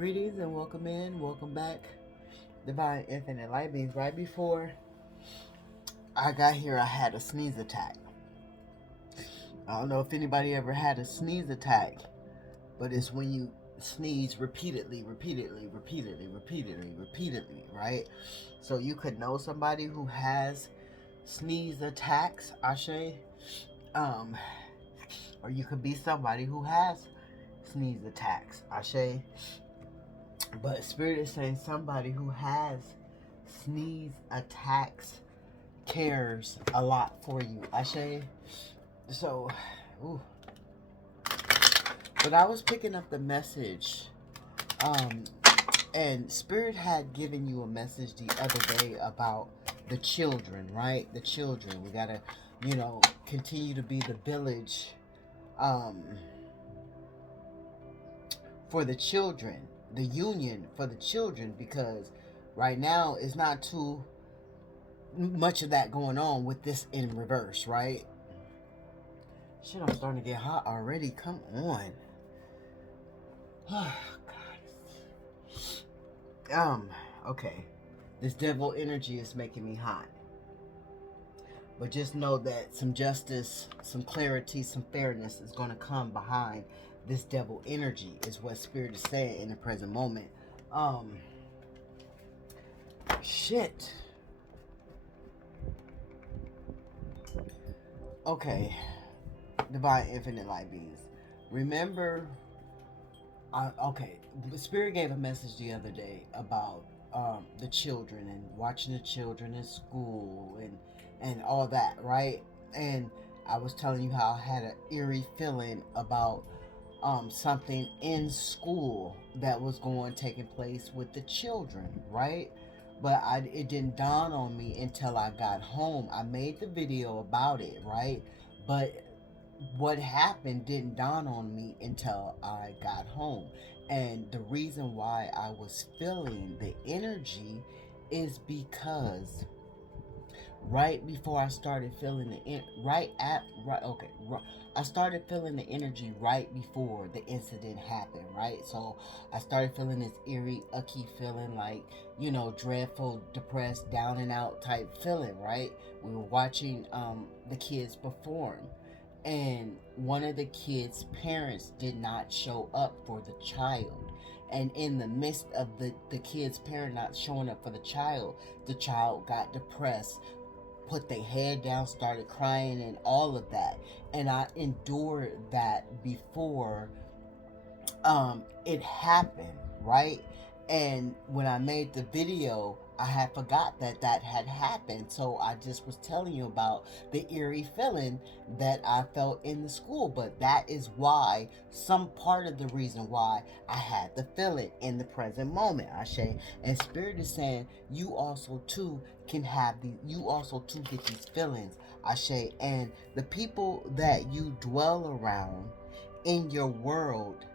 Greetings and welcome in, welcome back, Divine Infinite Light Beings. Right before I got here, I had a sneeze attack. I don't know if anybody ever had a sneeze attack, but it's when you sneeze repeatedly, right? So you could know somebody who has sneeze attacks, Ashe, um, or you could be somebody who has sneeze attacks, Ashe. But Spirit is saying somebody who has sneeze attacks cares a lot for you, Ashe. So, ooh. But I was picking up the message, and Spirit had given you a message the other day about the children, right? The children. We gotta, continue to be the village, for the children, the union for the children, because right now it's not too much of that going on with this in reverse, right? Shit, I'm starting to get hot already. Come on. Oh, God. Okay. This devil energy is making me hot. But just know that some justice, some clarity, some fairness is going to come behind this devil energy, is what Spirit is saying in the present moment. Shit. Okay. Divine Infinite Light Beings. Remember, okay, Spirit gave a message the other day about the children and watching the children in school and all that, right? And I was telling you how I had an eerie feeling about something in school that was taking place with the children, right? But it didn't dawn on me until I got home. I made the video about it, right? But what happened didn't dawn on me until I got home. And the reason why I was feeling the energy is because right before I started feeling I started feeling the energy right before the incident happened, right? So I started feeling this eerie, ucky feeling, like, dreadful, depressed, down and out type feeling, right? We were watching the kids perform, and one of the kids' parents did not show up for the child. And in the midst of the kid's parent not showing up for the child got depressed, put their head down, started crying, and all of that. And I endured that before it happened, right? And when I made the video, I had forgot that had happened. So I just was telling you about the eerie feeling that I felt in the school. But that is why, some part of the reason why I had the feeling in the present moment, Ashe. And Spirit is saying you also too can have these, you also too get these feelings, Ashe. And the people that you dwell around in your world,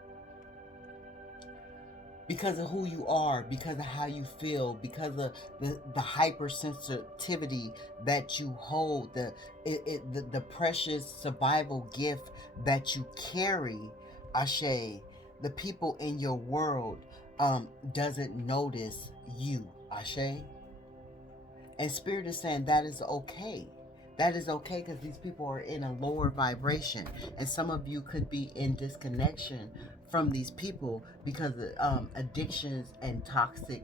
because of who you are, because of how you feel, because of the hypersensitivity that you hold, the precious survival gift that you carry, Ashe, the people in your world doesn't notice you, Ashe. And Spirit is saying that is okay. That is okay, because these people are in a lower vibration. And some of you could be in disconnection from these people because of addictions and toxic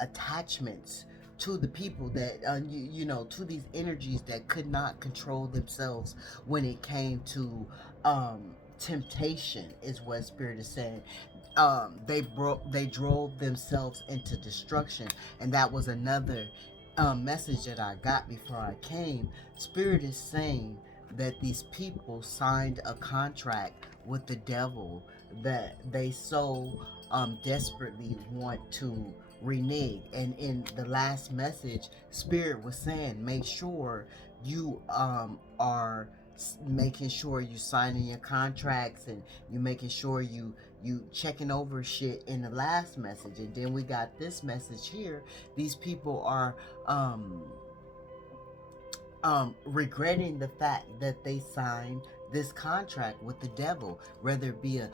attachments to the people that, to these energies that could not control themselves when it came to temptation, is what Spirit is saying. They drove themselves into destruction, and that was another message that I got before I came. Spirit is saying that these people signed a contract with the devil that they so desperately want to renege. And in the last message, Spirit was saying, make sure you are making sure you signing your contracts, and you making sure you checking over shit in the last message. And then we got this message here. These people are regretting the fact that they signed this contract with the devil, whether it be a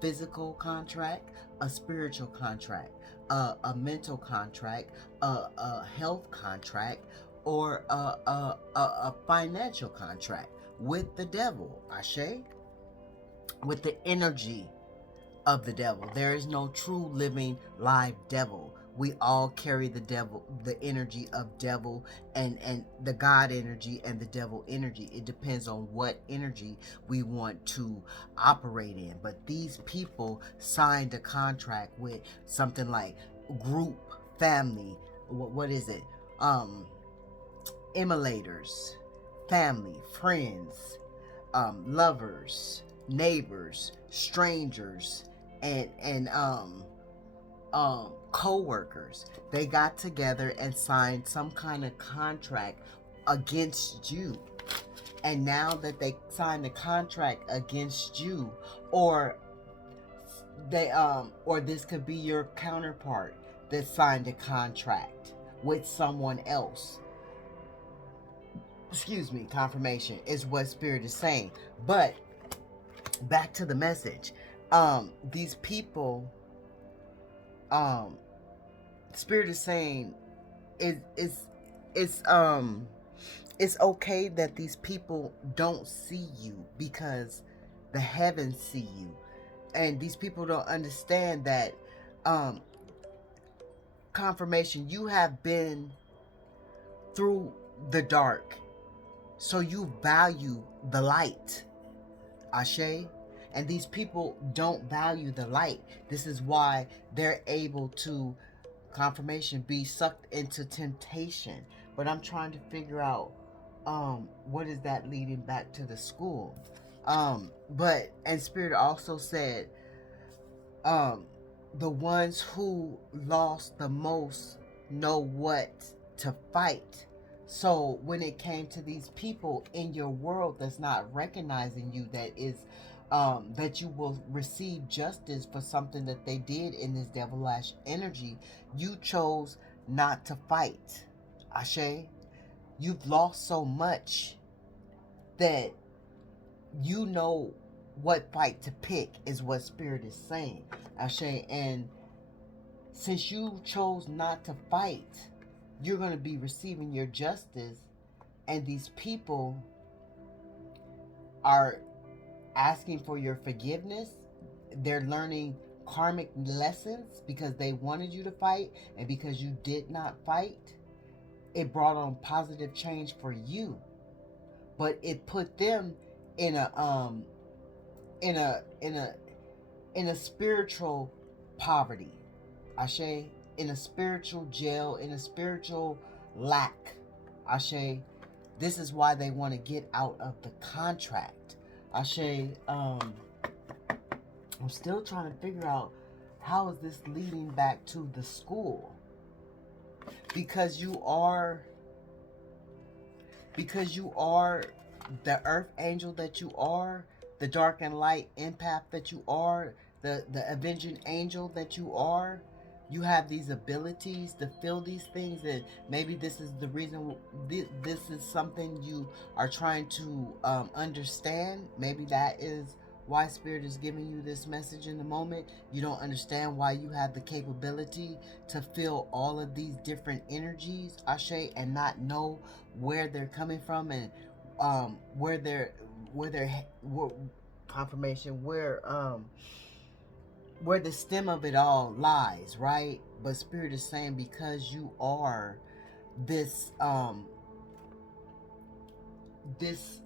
physical contract, a spiritual contract, a mental contract, a health contract, or a financial contract with the devil, Ashe, with the energy of the devil. There is no true living live devil. We all carry the devil, the energy of devil, and the God energy and the devil energy. It depends on what energy we want to operate in. But these people signed a contract with something like group, family, what is it? Emulators, family, friends, lovers, neighbors, strangers, and co-workers. They got together and signed some kind of contract against you. And now that they signed the contract against you, or or this could be your counterpart that signed a contract with someone else. Excuse me, confirmation is what Spirit is saying. But back to the message. These people, Spirit is saying it's it's okay that these people don't see you because the heavens see you. And these people don't understand that confirmation, you have been through the dark, so you value the light, Ashe. And these people don't value the light. This is why they're able to, confirmation, be sucked into temptation. But I'm trying to figure out what is that leading back to the school. But and Spirit also said the ones who lost the most know what to fight. So when it came to these people in your world that's not recognizing you, that you will receive justice for something that they did in this devilish energy, you chose not to fight. Ashe, you've lost so much that you know what fight to pick, is what Spirit is saying, Ashe. And since you chose not to fight, you're going to be receiving your justice. And these people are asking for your forgiveness. They're learning karmic lessons because they wanted you to fight, and because you did not fight, it brought on positive change for you. But it put them in a in a in a in a spiritual poverty, Ashe, in a spiritual jail, in a spiritual lack, Ashe. This is why they want to get out of the contract, Ashe. I'm still trying to figure out how is this leading back to the school, because you are the earth angel that you are, the dark and light empath that you are, the avenging angel that you are. You have these abilities to feel these things, and maybe this is the reason, this is something you are trying to understand. Maybe that is why Spirit is giving you this message in the moment. You don't understand why you have the capability to feel all of these different energies, Ashe, and not know where they're coming from, and where they're confirmation, where the stem of it all lies, right? But Spirit is saying, because you are this this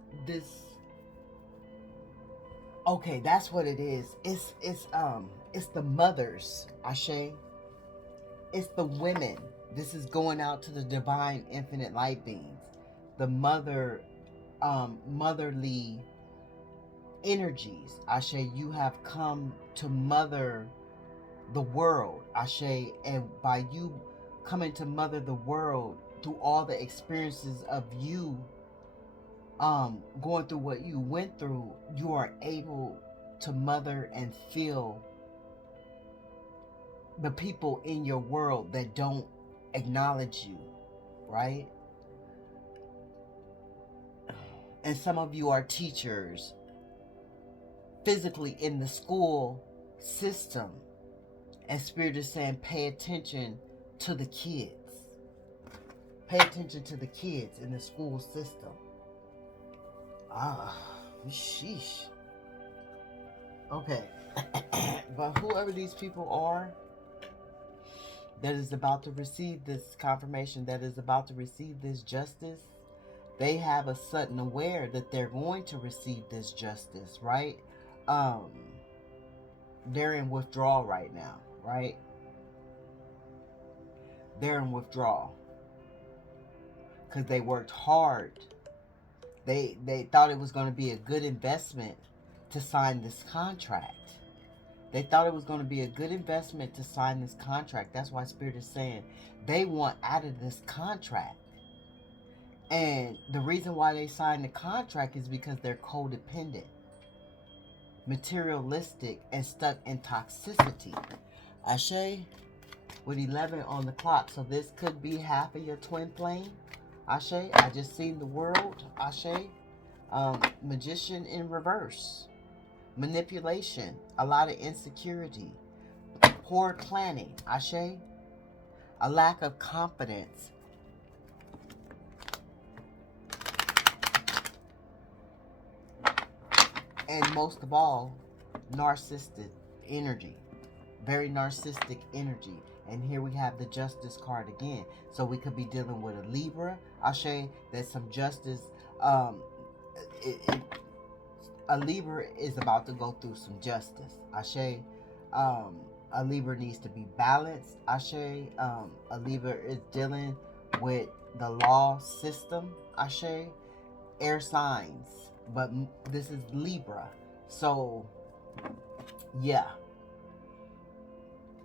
okay, that's what it is. It's the mothers, Ashe. It's the women. This is going out to the divine infinite light beings. The motherly energies, Ashe. You have come to mother the world, Ashe. And by you coming to mother the world through all the experiences of you going through what you went through, you are able to mother and feel the people in your world that don't acknowledge you, right? And some of you are teachers, physically in the school system. And Spirit is saying, pay attention to the kids. Pay attention to the kids in the school system. Ah, sheesh. Okay. But whoever these people are that is about to receive this confirmation, that is about to receive this justice, they have a sudden aware that they're going to receive this justice, right? They're in withdrawal right now, right? They're in withdrawal because they worked hard. They thought it was going to be a good investment to sign this contract. They thought it was going to be a good investment to sign this contract. That's why Spirit is saying they want out of this contract. And the reason why they signed the contract is because they're codependent, materialistic, and stuck in toxicity. Ashe, with 11 on the clock. So this could be half of your twin flame. Ashe, I just seen the world. Ashe, magician in reverse. Manipulation, a lot of insecurity, poor planning. Ashe, a lack of confidence. And most of all, narcissistic energy. Very narcissistic energy. And here we have the justice card again. So we could be dealing with a Libra. Ashe, that some justice. A Libra is about to go through some justice. Ashe, a Libra needs to be balanced. Ashe, a Libra is dealing with the law system. Ashe, air signs. But this is Libra. So, yeah.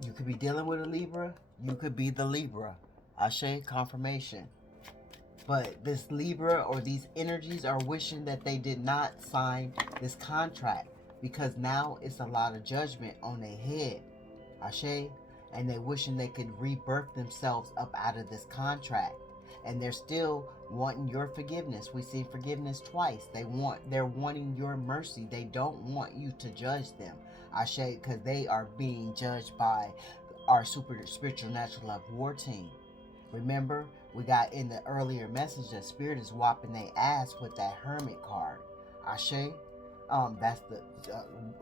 You could be dealing with a Libra. You could be the Libra. Ashe, confirmation. But this Libra or these energies are wishing that they did not sign this contract. Because now it's a lot of judgment on their head. Ashe. And they're wishing they could rebirth themselves up out of this contract. And they're still wanting your forgiveness. We see forgiveness twice. They're wanting your mercy. They don't want you to judge them. Ashe, because they are being judged by our super spiritual natural love war team. Remember, we got in the earlier message that Spirit is whopping their ass with that Hermit card. Ashe, that's the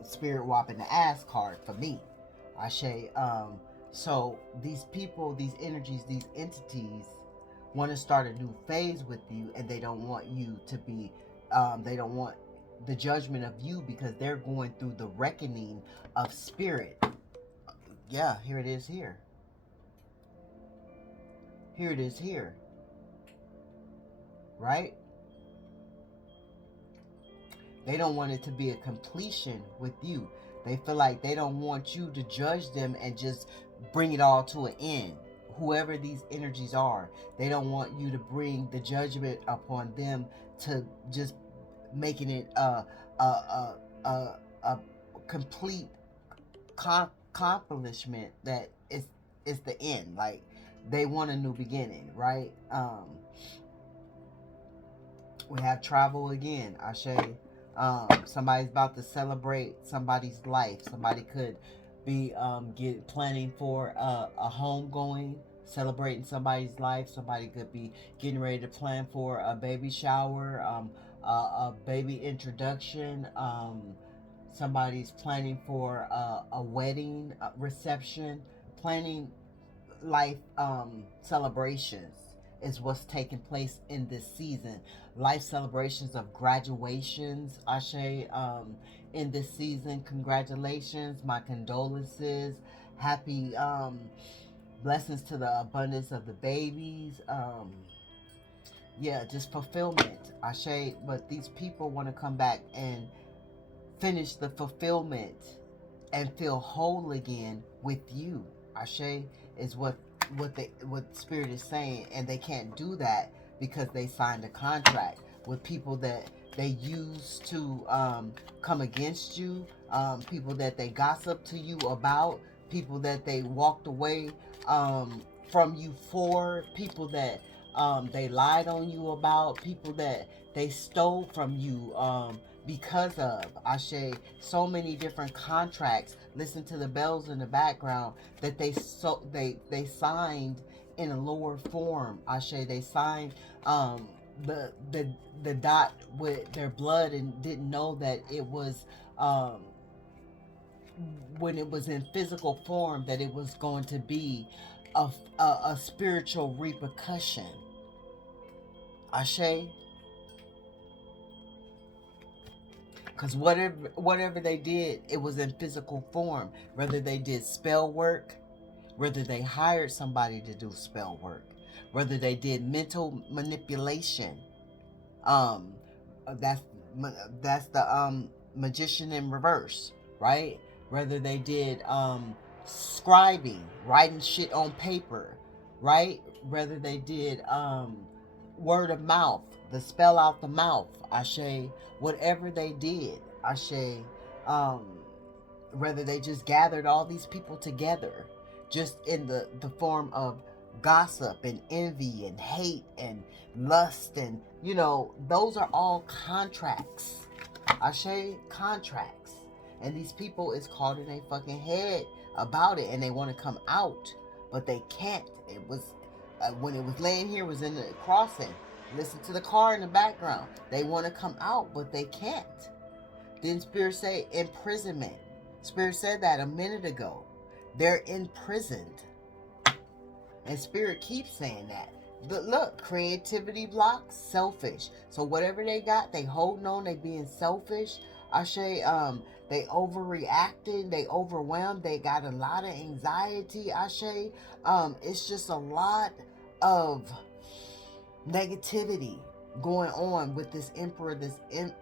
Spirit whopping the ass card for me. Ashe, so these people, these energies, these entities want to start a new phase with you, and they don't want you to be, they don't want the judgment of you because they're going through the reckoning of spirit. Yeah, here it is here. Here it is here. Right? They don't want it to be a completion with you. They feel like they don't want you to judge them and just bring it all to an end. Whoever these energies are, they don't want you to bring the judgment upon them to just making it a complete accomplishment that is the end. Like they want a new beginning, right? We have travel again. Ashe. Somebody's about to celebrate somebody's life. Somebody could be planning for a home going, celebrating somebody's life. Somebody could be getting ready to plan for a baby shower, a baby introduction. Somebody's planning for a wedding reception, planning life celebrations is what's taking place in this season. Life celebrations of graduations, Ashe, in this season. Congratulations, my condolences, happy blessings to the abundance of the babies. Yeah, just fulfillment, Ashe. But these people want to come back and finish the fulfillment and feel whole again with you. Ashe is what Spirit is saying, and they can't do that because they signed a contract with people that they used to come against you, people that they gossiped to you about, people that they walked away from you for, people that they lied on you about, people that they stole from you because of, Ashe, so many different contracts. Listen to the bells in the background that they signed in a lower form. Ashe, they signed the the the dot with their blood and didn't know that it was when it was in physical form that it was going to be a spiritual repercussion. Ashe. Because whatever they did, it was in physical form. Whether they did spell work, whether they hired somebody to do spell work, whether they did mental manipulation. Um, that's the magician in reverse, right? Whether they did scribing, writing shit on paper, right? Whether they did word of mouth, the spell out the mouth, Ashe, whatever they did, Ashe, um, whether they just gathered all these people together, just in the form of gossip and envy and hate and lust, and those are all contracts. Ashe, contracts. And these people is caught in a fucking head about it, and they want to come out, but they can't. It was when it was laying here, it was in the crossing. Listen to the car in the background. They want to come out, but they can't. Didn't Spirit say imprisonment? Spirit said that a minute ago. They're imprisoned. And Spirit keeps saying that. But look, creativity blocks, selfish. So whatever they got, they holding on, they being selfish. Ashe, they overreacted, they overwhelmed, they got a lot of anxiety. Ashe, it's just a lot of negativity going on with this emperor,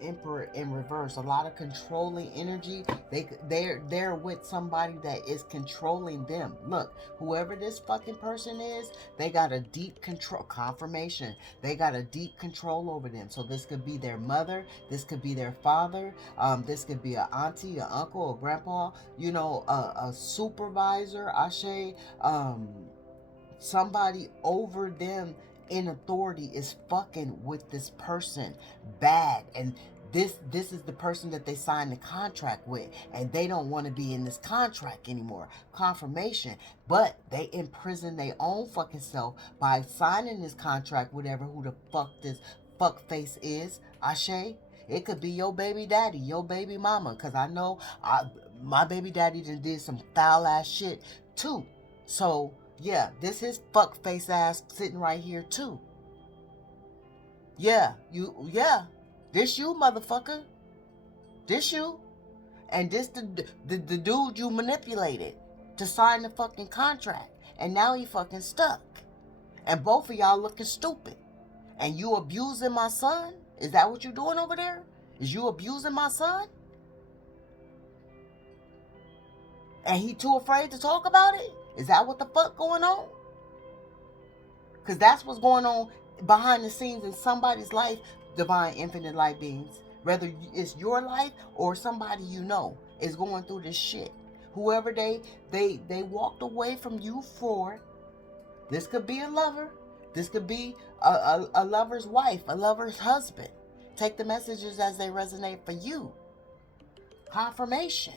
emperor in reverse. A lot of controlling energy. They're with somebody that is controlling them. Look, whoever this fucking person is, they got a deep control. Confirmation, they got a deep control over them. So this could be their mother, this could be their father, this could be an auntie, an uncle, a grandpa, a supervisor, Ashe, somebody over them in authority is fucking with this person bad, and this is the person that they signed the contract with, and they don't want to be in this contract anymore. Confirmation. But they imprison their own fucking self by signing this contract, whatever who the fuck this fuck face is. Ashe, it could be your baby daddy, your baby mama, because I know my baby daddy did some foul ass shit too. So yeah, this is fuck face ass sitting right here too. Yeah, this you, motherfucker. This you. And this the dude you manipulated to sign the fucking contract. And now he fucking stuck. And both of y'all looking stupid. And you abusing my son? Is that what you doing over there? Is you abusing my son? And he too afraid to talk about it? Is that what the fuck going on? Because that's what's going on behind the scenes in somebody's life, divine infinite light beings. Whether it's your life or somebody you know is going through this shit. Whoever they walked away from you for. This could be a lover. This could be a lover's wife, a lover's husband. Take the messages as they resonate for you. Confirmation.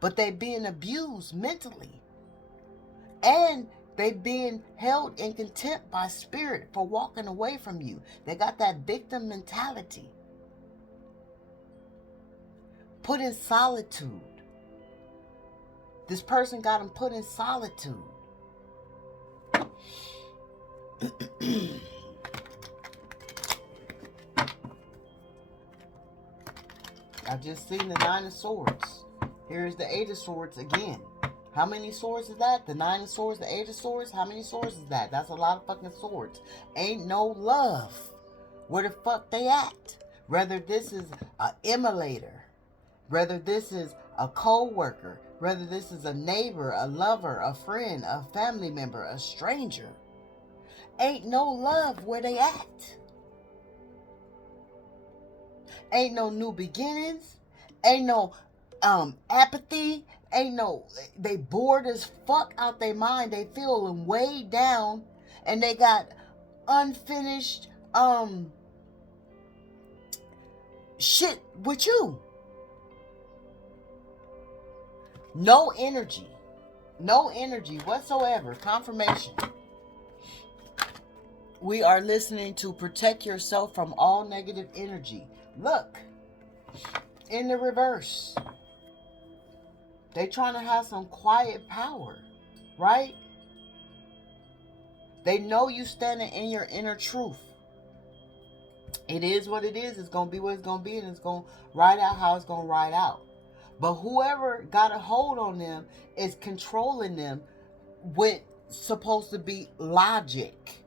But they being abused mentally. And they being held in contempt by spirit for walking away from you. They got that victim mentality. Put in solitude. This person got them put in solitude. I just seen the 9 of Swords. Here's the 8 of Swords again. How many swords is that? The 9 of Swords, the 8 of Swords? How many swords is that? That's a lot of fucking swords. Ain't no love. Where the fuck they at? Whether this is an emulator, whether this is a co-worker, whether this is a neighbor, a lover, a friend, a family member, a stranger. Ain't no love where they at. Ain't no new beginnings. Ain't no apathy. Ain't no, they bored as fuck out their mind. They feeling way down, and they got unfinished shit with you. No energy. No energy whatsoever. Confirmation. We are listening to protect yourself from all negative energy. Look, in the reverse. They trying to have some quiet power, right? They know you standing in your inner truth. It is what it is. It's going to be what it's going to be, and it's going to ride out how it's going to ride out. But whoever got a hold on them is controlling them with supposed to be logic.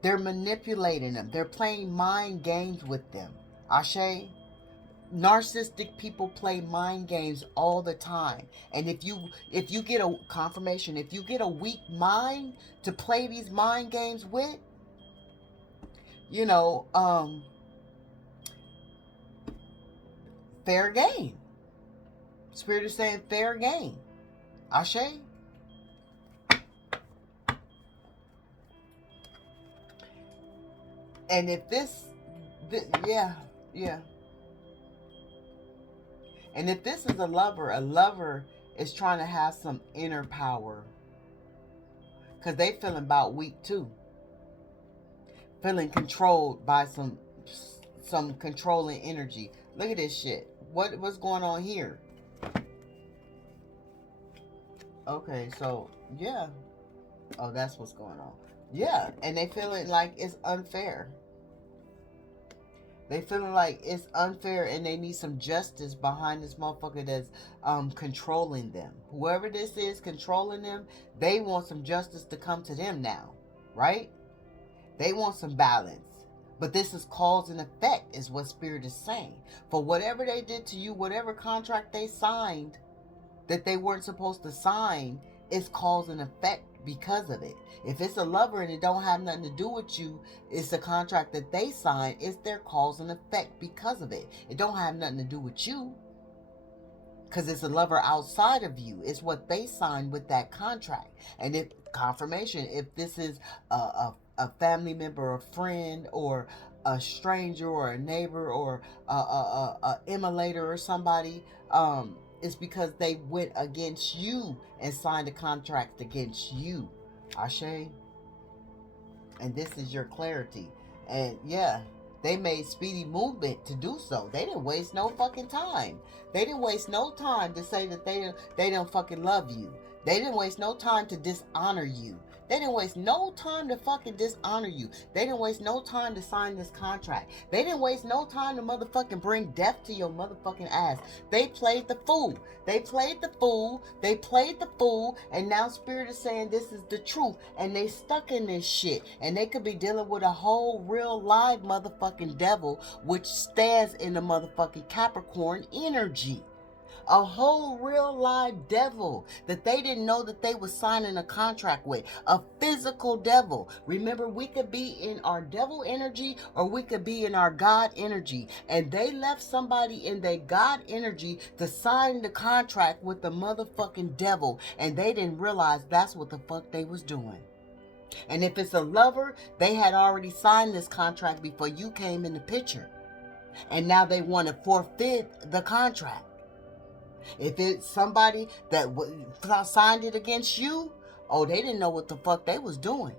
They're manipulating them. They're playing mind games with them. Ashe? Narcissistic people play mind games all the time. And if you get a confirmation, if you get a weak mind to play these mind games with, you know, fair game. Spirit is saying fair game. Ashe? And if yeah. And if this is a lover is trying to have some inner power. Because they feeling about weak too. Feeling controlled by some controlling energy. Look at this shit. What's going on here? Okay, so, yeah. Oh, that's what's going on. Yeah, and they feeling like it's unfair. They feeling like it's unfair and they need some justice behind this motherfucker that's controlling them. Whoever this is controlling them, they want some justice to come to them now, right? They want some balance. But this is cause and effect is what Spirit is saying. For whatever they did to you, whatever contract they signed that they weren't supposed to sign, is cause and effect because of it. If it's a lover and it don't have nothing to do with you, it's a contract that they signed, it's their cause and effect because of it. It don't have nothing to do with you. Because it's a lover outside of you. It's what they signed with that contract. And if confirmation, if this is a family member, a friend, or a stranger, or a neighbor, or a emulator, or somebody, it's because they went against you and signed a contract against you. Ashe? And this is your clarity. And yeah, they made speedy movement to do so. They didn't waste no fucking time. They didn't waste no time to say that they don't fucking love you. They didn't waste no time to dishonor you. They didn't waste no time to fucking dishonor you. They didn't waste no time to sign this contract. They didn't waste no time to motherfucking bring death to your motherfucking ass. They played the fool. They played the fool. They played the fool. And now Spirit is saying this is the truth. And they stuck in this shit. And they could be dealing with a whole real live motherfucking devil, which stands in the motherfucking Capricorn energy. A whole real live devil that they didn't know that they were signing a contract with. A physical devil. Remember, we could be in our devil energy or we could be in our God energy. And they left somebody in their God energy to sign the contract with the motherfucking devil. And they didn't realize that's what the fuck they was doing. And if it's a lover, they had already signed this contract before you came in the picture. And now they want to forfeit the contract. If it's somebody that signed it against you, oh, they didn't know what the fuck they was doing.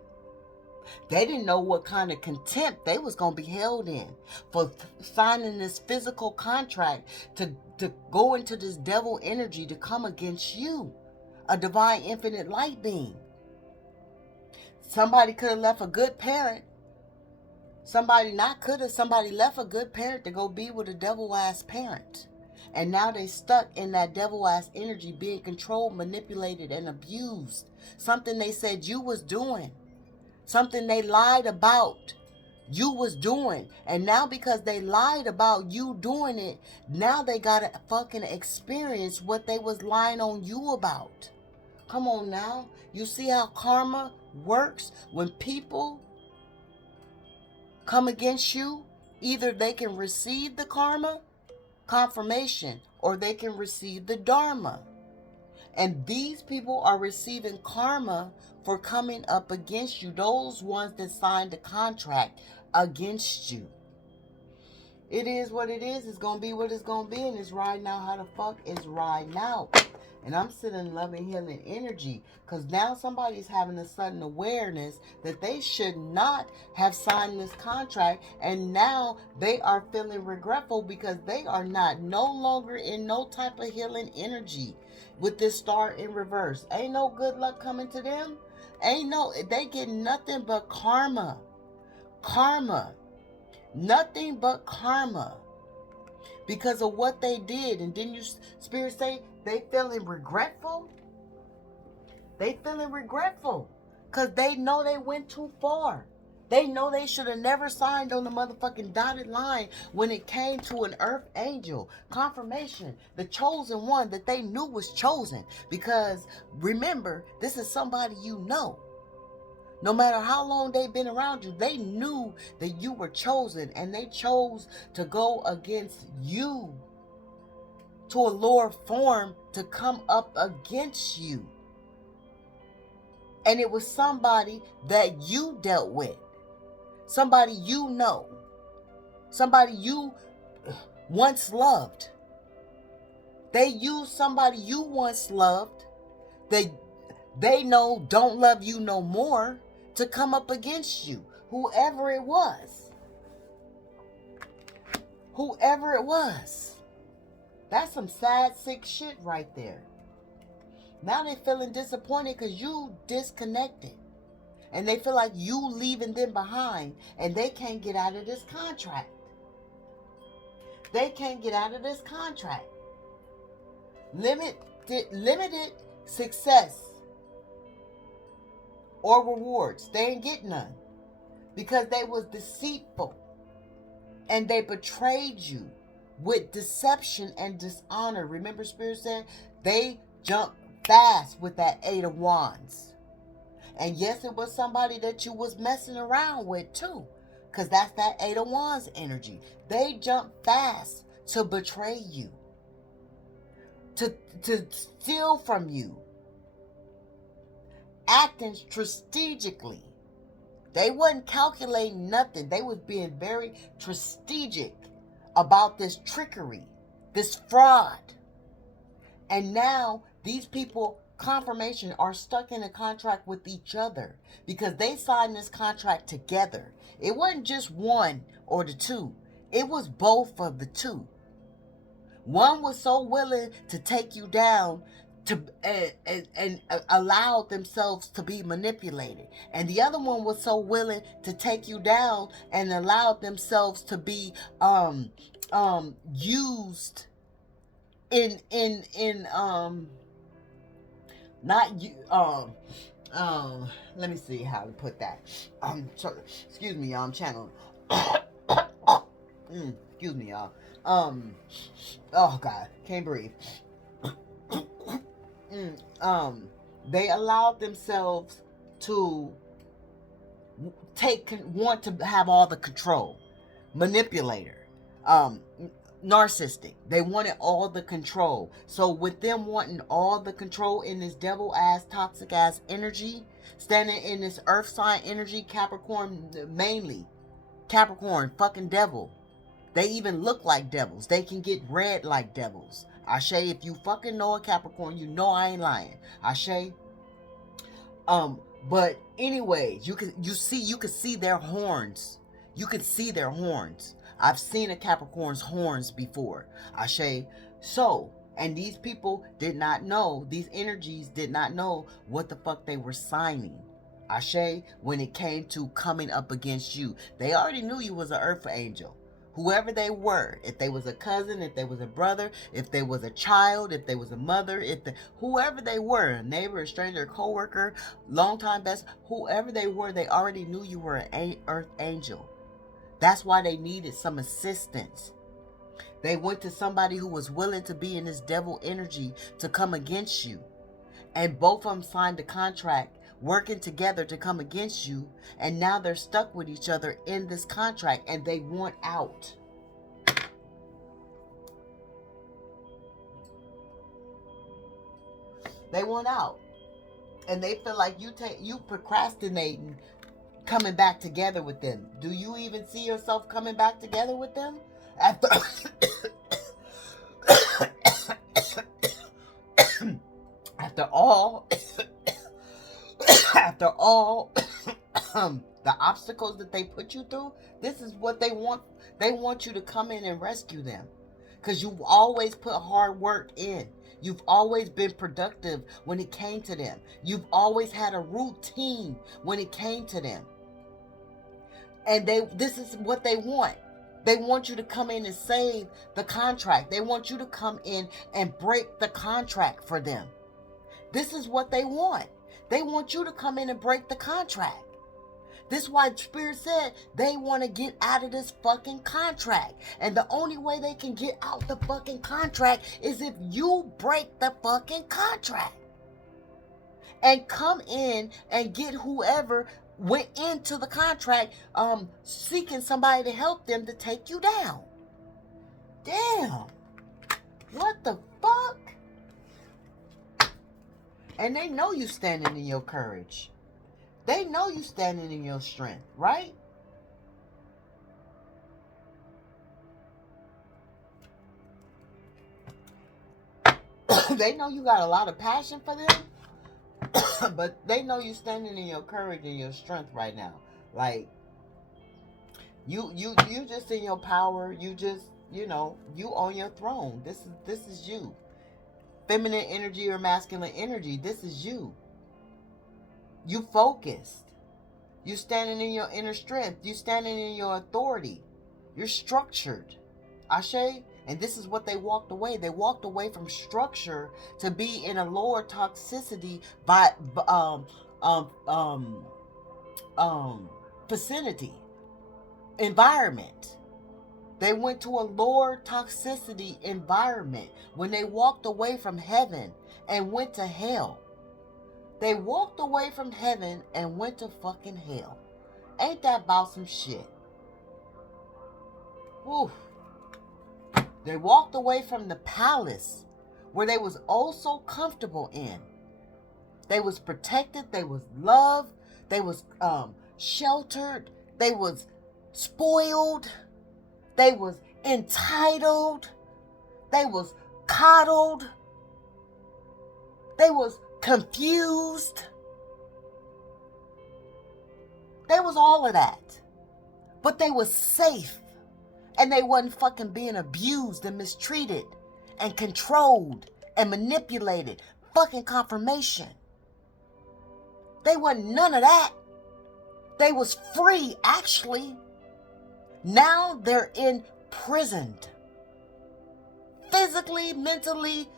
They didn't know what kind of contempt they was going to be held in for signing this physical contract to go into this devil energy to come against you, a divine infinite light being. Somebody could have left a good parent. Somebody left a good parent to go be with a devil-ass parent. And now they stuck in that devil-ass energy, being controlled, manipulated, and abused. Something they said you was doing. Something they lied about you was doing. And now because they lied about you doing it, now they gotta fucking experience what they was lying on you about. Come on now. You see how karma works? When people come against you, either they can receive the karma, confirmation, or they can receive the dharma. And these people are receiving karma for coming up against you, those ones that signed the contract against you. It is what it is. It's going to be what it's going to be. And it's riding out how the fuck it's riding out. And I'm sitting loving, healing energy. Because now somebody's having a sudden awareness that they should not have signed this contract. And now they are feeling regretful because they are not no longer in no type of healing energy with this star in reverse. Ain't no good luck coming to them. Ain't no, they get nothing but karma. Karma. Nothing but karma because of what they did. And didn't you, Spirit, say they feeling regretful? They feeling regretful because they know they went too far. They know they should have never signed on the motherfucking dotted line when it came to an earth angel. Confirmation, the chosen one that they knew was chosen. Because remember, this is somebody you know. No matter how long they've been around you, they knew that you were chosen, and they chose to go against you, to a lower form, to come up against you. And it was somebody that you dealt with, somebody you know, somebody you once loved. They used somebody you once loved, that they know don't love you no more, to come up against you. Whoever it was. Whoever it was. That's some sad, sick shit right there. Now they feeling disappointed because you disconnected. And they feel like you leaving them behind. And they can't get out of this contract. They can't get out of this contract. Limited success or rewards. They ain't get none. Because they was deceitful. And they betrayed you with deception and dishonor. Remember Spirit said they jumped fast with that 8 of Wands. And yes, it was somebody that you was messing around with too. Because that's that 8 of Wands energy. They jumped fast to betray you. To steal from you. Acting strategically. They wasn't calculating nothing. They was being very strategic about this trickery, this fraud. And now these people, confirmation, are stuck in a contract with each other because they signed this contract together. It wasn't just one or the two. It was both of the two. One was so willing to take you down and allowed themselves to be manipulated, and the other one was so willing to take you down and allowed themselves to be used in not you let me see how to put that. Excuse me, y'all, I'm channeling. Excuse me, y'all. Oh God, can't breathe. They allowed themselves to want to have all the control. Manipulator, narcissistic. They wanted all the control. So with them wanting all the control in this devil ass, toxic ass energy, standing in this earth sign energy, Capricorn mainly, Capricorn, fucking devil. They even look like devils. They can get red like devils. Ashe, if you fucking know a Capricorn, you know I ain't lying. Ashe. But anyways, you can see their horns. You can see their horns. I've seen a Capricorn's horns before. Ashe. So, and these people did not know, these energies did not know what the fuck they were signing. Ashe, when it came to coming up against you. They already knew you was an earth angel. Whoever they were, if they was a cousin, if they was a brother, if they was a child, if they was a mother, whoever they were, a neighbor, a stranger, a co-worker, longtime best, whoever they were, they already knew you were an earth angel. That's why they needed some assistance. They went to somebody who was willing to be in this devil energy to come against you. And both of them signed a contract working together to come against you, and now they're stuck with each other in this contract and they want out. They want out. And they feel like you procrastinating coming back together with them. Do you even see yourself coming back together with them? After after all after all the obstacles that they put you through, this is what they want. They want you to come in and rescue them. Because you've always put hard work in. You've always been productive when it came to them. You've always had a routine when it came to them. And this is what they want. They want you to come in and save the contract. They want you to come in and break the contract for them. This is what they want. They want you to come in and break the contract. This is why Spirit said they want to get out of this fucking contract. And the only way they can get out the fucking contract is if you break the fucking contract. And come in and get whoever went into the contract seeking somebody to help them to take you down. Damn. What the fuck? And they know you standing in your courage. They know you standing in your strength, right? They know you got a lot of passion for them, but they know you standing in your courage and your strength right now. Like, you just in your power. You just, you on your throne. This is you. Feminine energy or masculine energy, this is you. You focused. You standing in your inner strength. You standing in your authority. You're structured. Ashe? And this is what they walked away. They walked away from structure to be in a lower toxicity vicinity, environment. They went to a lower toxicity environment when they walked away from heaven and went to hell. They walked away from heaven and went to fucking hell. Ain't that about some shit? Woo. They walked away from the palace where they was oh so comfortable in. They was protected. They was loved. They was sheltered. They was spoiled. They was entitled. They was coddled. They was confused. They was all of that. But they was safe. And they wasn't fucking being abused and mistreated and controlled and manipulated. Fucking confirmation. They wasn't none of that. They was free, actually. Now they're imprisoned. Physically, mentally,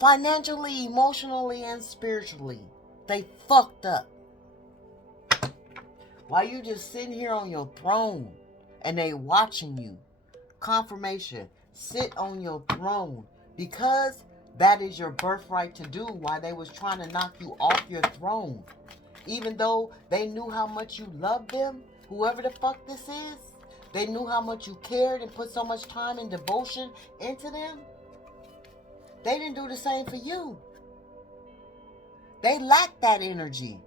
financially, emotionally, and spiritually. They fucked up. While you just sitting here on your throne and they watching you. Confirmation. Sit on your throne. Because that is your birthright to do while they was trying to knock you off your throne. Even though they knew how much you loved them, whoever the fuck this is, they knew how much you cared and put so much time and devotion into them. They didn't do the same for you. They lacked that energy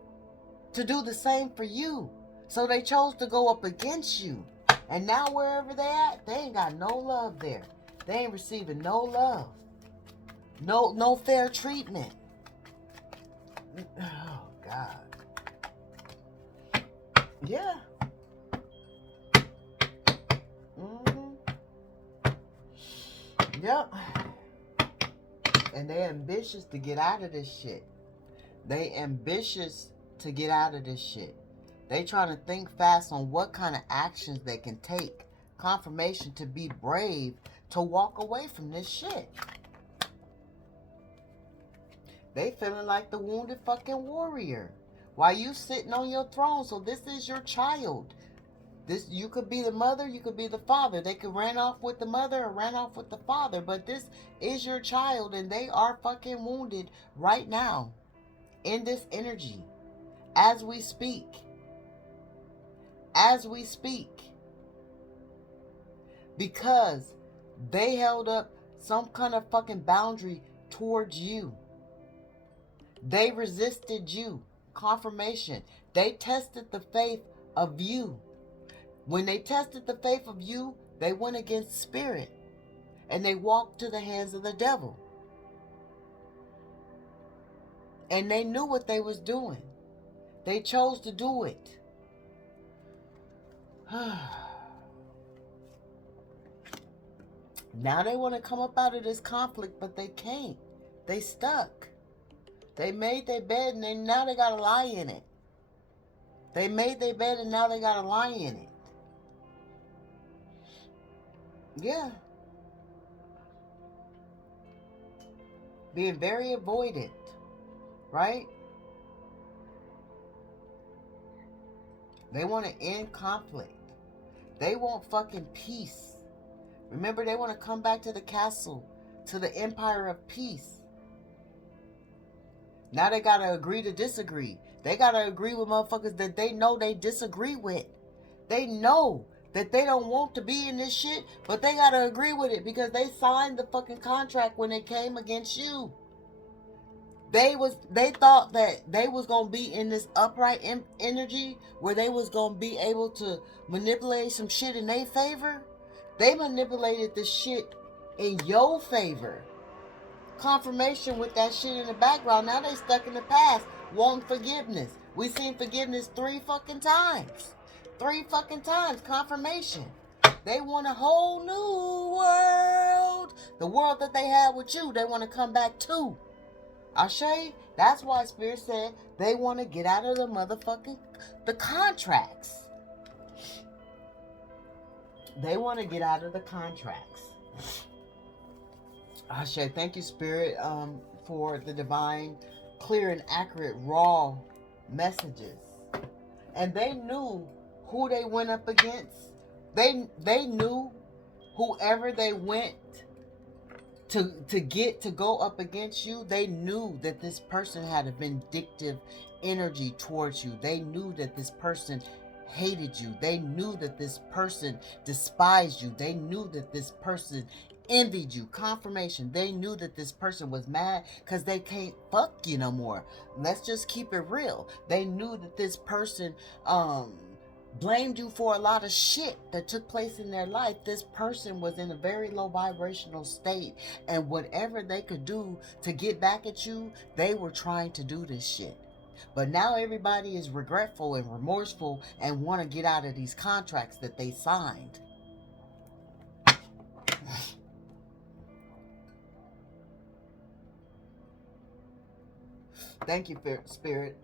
to do the same for you. So they chose to go up against you. And now wherever they at, they ain't got no love there. They ain't receiving no love. No fair treatment. Oh, God. Yeah. Yep. And they ambitious to get out of this shit. They ambitious to get out of this shit. They trying to think fast on what kind of actions they can take. Confirmation to be brave to walk away from this shit. They feeling like the wounded fucking warrior. While you sitting on your throne, so this is your child. This, you could be the mother, you could be the father. They could ran off with the mother or ran off with the father. But this is your child and they are fucking wounded right now. In this energy. As we speak. As we speak. Because they held up some kind of fucking boundary towards you. They resisted you. Confirmation. They tested the faith of you. When they tested the faith of you, They went against spirit. And they walked to the hands of the devil. And they knew what they was doing. They chose to do it. Now they want to come up out of this conflict, but they can't. They stuck. They made their bed and now they got to lie in it. They made their bed and now they got to lie in it. Yeah. Being very avoidant, right? They want to end conflict. They want fucking peace. Remember, they want to come back to the castle, to the empire of peace. Now they got to agree to disagree. They got to agree with motherfuckers that they know they disagree with. They know that they don't want to be in this shit, but they got to agree with it because they signed the fucking contract when they came against you. They thought that they was going to be in this upright energy where they was going to be able to manipulate some shit in their favor. They manipulated the shit in your favor. Confirmation with that shit in the background. Now they stuck in the past, wanting forgiveness. We seen forgiveness 3 fucking times. 3 fucking times. Confirmation. They want a whole new world. The world that they had with you, they want to come back to. Ashe, that's why Spirit said they want to get out of the motherfucking the contracts. They want to get out of the contracts. Ashe, thank you, Spirit, for the divine, clear and accurate, raw messages. And they knew who they went up against. They knew whoever they went to go up against you, they knew that this person had a vindictive energy towards you. They knew that this person hated you. They knew that this person despised you. They knew that this person envied you. Confirmation. They knew that this person was mad because they can't fuck you no more. Let's just keep it real. They knew that this person blamed you for a lot of shit that took place in their life. This person was in a very low vibrational state, and whatever they could do to get back at you, they were trying to do this shit. But now everybody is regretful and remorseful and want to get out of these contracts that they signed. Thank you, Spirit.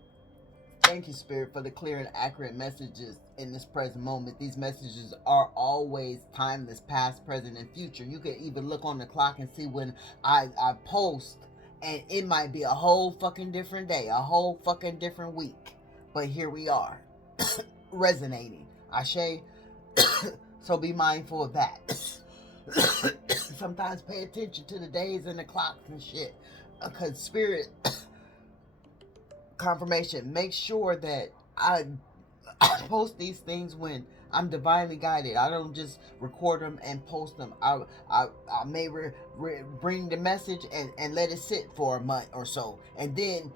Thank you, Spirit, for the clear and accurate messages in this present moment. These messages are always timeless, past, present, and future. You can even look on the clock and see when I post, and it might be a whole fucking different day, a whole fucking different week. But here we are, resonating. Ashe, so be mindful of that. Sometimes pay attention to the days and the clocks and shit. Because Spirit... confirmation, make sure that I post these things when I'm divinely guided. I don't just record them and post them. I may bring the message and let it sit for a month or so, and then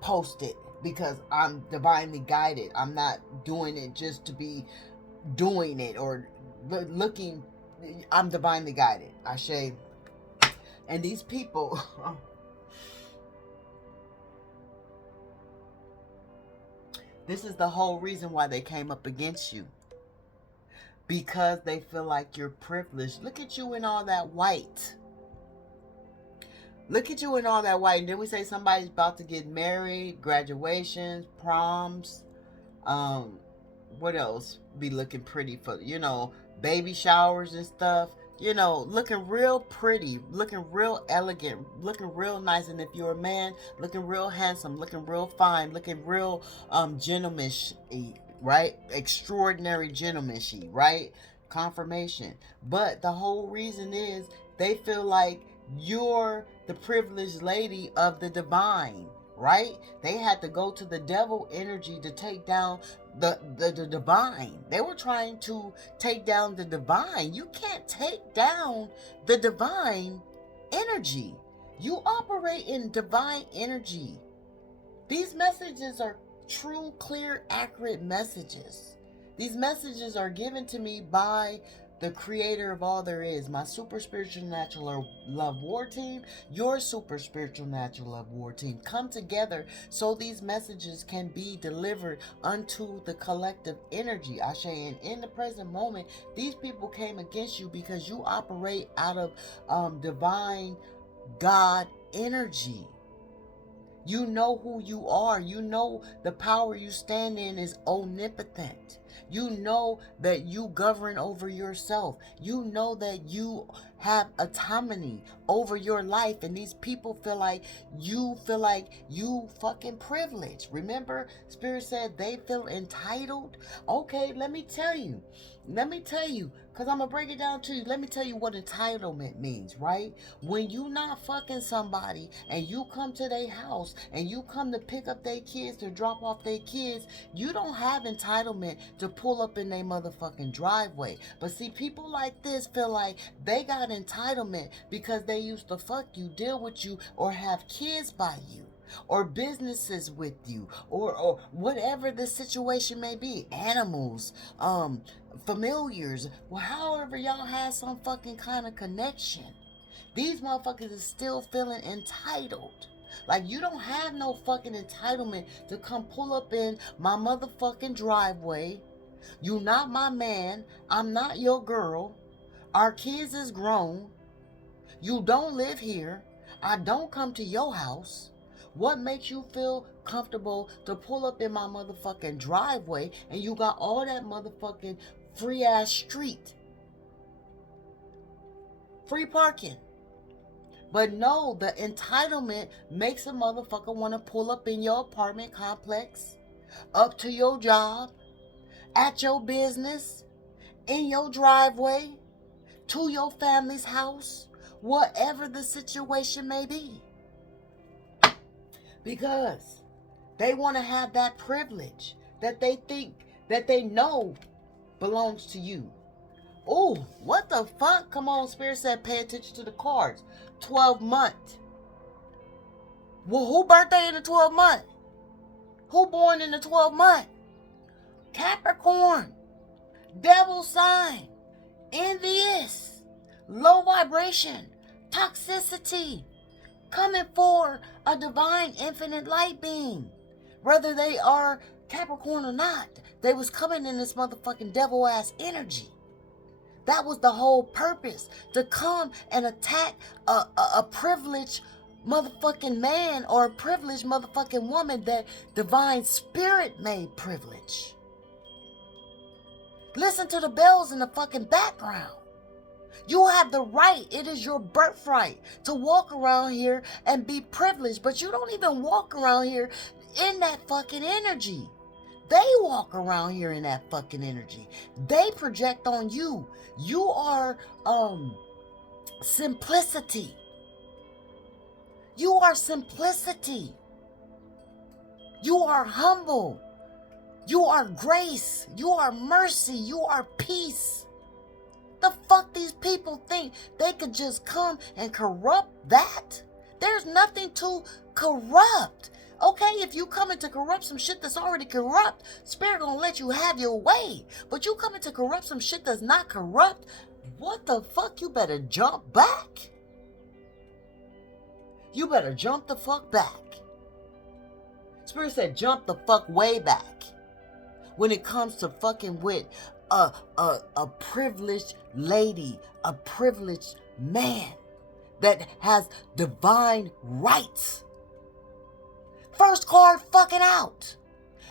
post it because I'm divinely guided. I'm not doing it just to be doing it or looking. I'm divinely guided. Ashe. And these people... this is the whole reason why they came up against you. Because they feel like you're privileged. Look at you in all that white. Look at you in all that white. And then we say somebody's about to get married, graduations, proms. What else be looking pretty for, baby showers and stuff. Looking real pretty, looking real elegant, looking real nice. And if you're a man, looking real handsome, looking real fine, looking real gentlemanish, right? Extraordinary gentlemanship, right? Confirmation. But the whole reason is they feel like you're the privileged lady of the divine, right? They had to go to the devil energy to take down the divine. They were trying to take down the divine. You can't take down the divine energy. You operate in divine energy. These messages are true, clear, accurate messages. These messages are given to me by the creator of all there is, my super spiritual natural love war team, your super spiritual natural love war team, come together so these messages can be delivered unto the collective energy. Ashe, and in the present moment, these people came against you because you operate out of divine God energy. You know who you are. You know the power you stand in is omnipotent. You know that you govern over yourself. You know that you have autonomy over your life. And these people feel like you fucking privileged. Remember, Spirit said they feel entitled. Okay, let me tell you. Because I'm going to break it down to you. Let me tell you what entitlement means, right? When you not fucking somebody and you come to their house and you come to pick up their kids, to drop off their kids, you don't have entitlement to pull up in their motherfucking driveway. But see, people like this feel like they got entitlement because they used to fuck you, deal with you, or have kids by you, or businesses with you, or whatever the situation may be, animals, familiars, well, however y'all have some fucking kind of connection. These motherfuckers is still feeling entitled. Like, you don't have no fucking entitlement to come pull up in my motherfucking driveway. You not my man. I'm not your girl. Our kids is grown. You don't live here. I don't come to your house. What makes you feel comfortable to pull up in my motherfucking driveway and you got all that motherfucking free ass street? Free parking. But no, the entitlement makes a motherfucker want to pull up in your apartment complex, up to your job, at your business, in your driveway, to your family's house, whatever the situation may be. Because they want to have that privilege that they think, that they know belongs to you. Oh, what the fuck? Come on, Spirit said pay attention to the cards. 12 month. Well, who birthday in the 12 month? Who born in the 12 month? Capricorn. Devil sign. Envious. Low vibration. Toxicity. Coming for a divine infinite light beam. Whether they are Capricorn or not, they was coming in this motherfucking devil ass energy. That was the whole purpose, to come and attack a privileged motherfucking man or a privileged motherfucking woman that divine spirit made privilege. Listen to the bells in the fucking background. You have the right, it is your birthright to walk around here and be privileged, but you don't even walk around here in that fucking energy. They walk around here in that fucking energy. They project on you. You are simplicity. You are simplicity. You are humble. You are grace. You are mercy. You are peace. The fuck these people think they could just come and corrupt that? There's nothing to corrupt. Okay, if you coming to corrupt some shit that's already corrupt, Spirit gonna let you have your way. But you coming to corrupt some shit that's not corrupt, what the fuck? You better jump back. You better jump the fuck back. Spirit said jump the fuck way back. When it comes to fucking with a privileged lady, a privileged man that has divine rights. First card fucking out.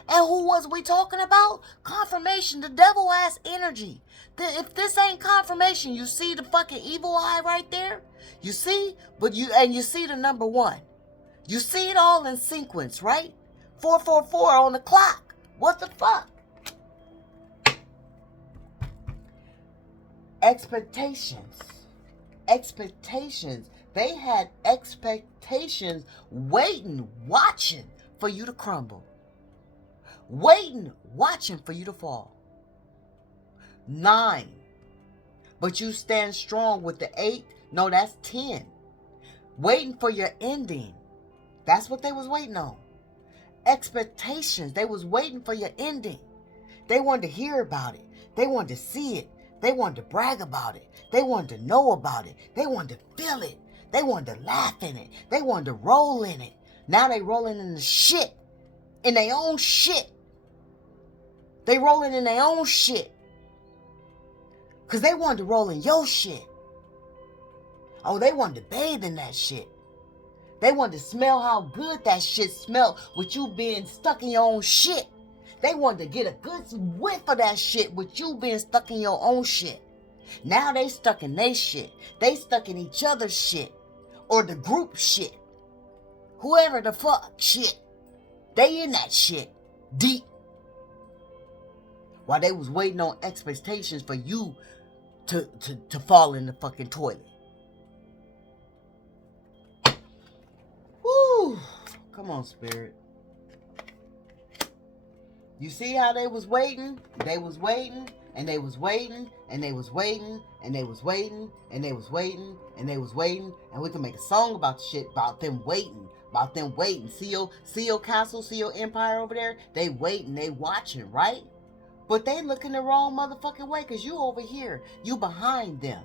And who was we talking about? Confirmation, the devil ass energy. If this ain't confirmation, you see the fucking evil eye right there? You see? You see the number 1. You see it all in sequence, right? 444 on the clock. What the fuck? Expectations. They had expectations waiting, watching for you to crumble. Waiting, watching for you to fall. 9. But you stand strong with the 8. No, that's 10. Waiting for your ending. That's what they was waiting on. Expectations. They was waiting for your ending. They wanted to hear about it. They wanted to see it. They wanted to brag about it. They wanted to know about it. They wanted to feel it. They wanted to laugh in it. They wanted to roll in it. Now they rolling in the shit. In their own shit. They rolling in their own shit. Because they wanted to roll in your shit. Oh, they wanted to bathe in that shit. They wanted to smell how good that shit smelled with you being stuck in your own shit. They wanted to get a good whiff of that shit with you being stuck in your own shit. Now they stuck in their shit. They stuck in each other's shit. Or the group shit. Whoever the fuck shit. They in that shit. Deep. While they was waiting on expectations for you to fall in the fucking toilet. Woo! Come on, Spirit. You see how they was waiting? They was waiting, and they was waiting, and they was waiting, and they was waiting, and they was waiting, and they was waiting, and we can make a song about the shit, about them waiting, See your castle, see your empire over there? They waiting, they watching, right? But they looking the wrong motherfucking way, because you over here, you behind them.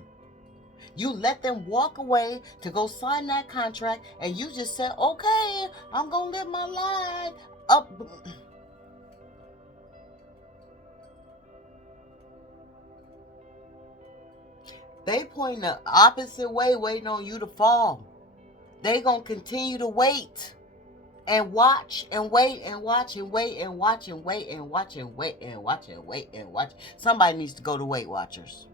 You let them walk away to go sign that contract, and you just said, okay, I'm going to live my life up. They pointing the opposite way, waiting on you to fall. They going to continue to wait and watch and wait and watch and wait and watch and wait and watch and wait and watch and wait and watch. Somebody needs to go to Weight Watchers.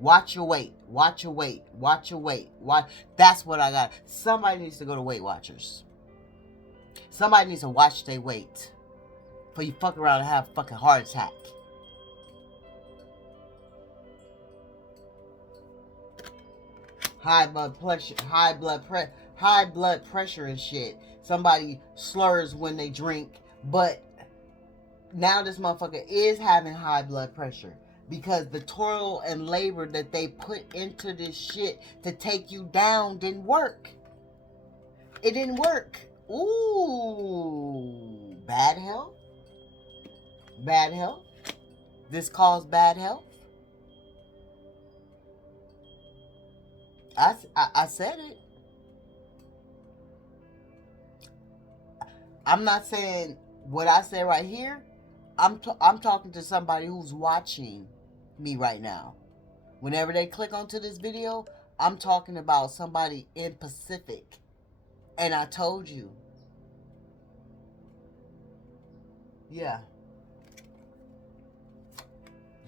Watch your weight. Watch your weight. Watch your weight. That's what I got. Somebody needs to go to Weight Watchers. Somebody needs to watch their weight. Before you fuck around and have a fucking heart attack. High blood pressure and shit. Somebody slurs when they drink. But now this motherfucker is having high blood pressure. Because the toil and labor that they put into this shit to take you down didn't work. It didn't work. Ooh. Bad health? Bad health? This caused bad health? I said it. I'm not saying what I said right here. I'm talking to somebody who's watching me right now. Whenever they click onto this video, I'm talking about somebody in Pacific. And I told you. Yeah.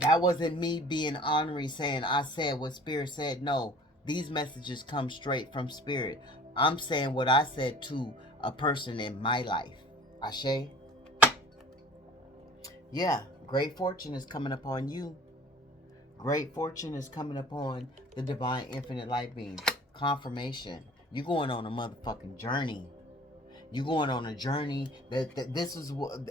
That wasn't me being honorary saying I said what Spirit said. No. These messages come straight from Spirit. I'm saying what I said to a person in my life. Ashe? Yeah, great fortune is coming upon you. Great fortune is coming upon the divine infinite light being. Confirmation. You're going on a motherfucking journey. You're going on a journey that this is what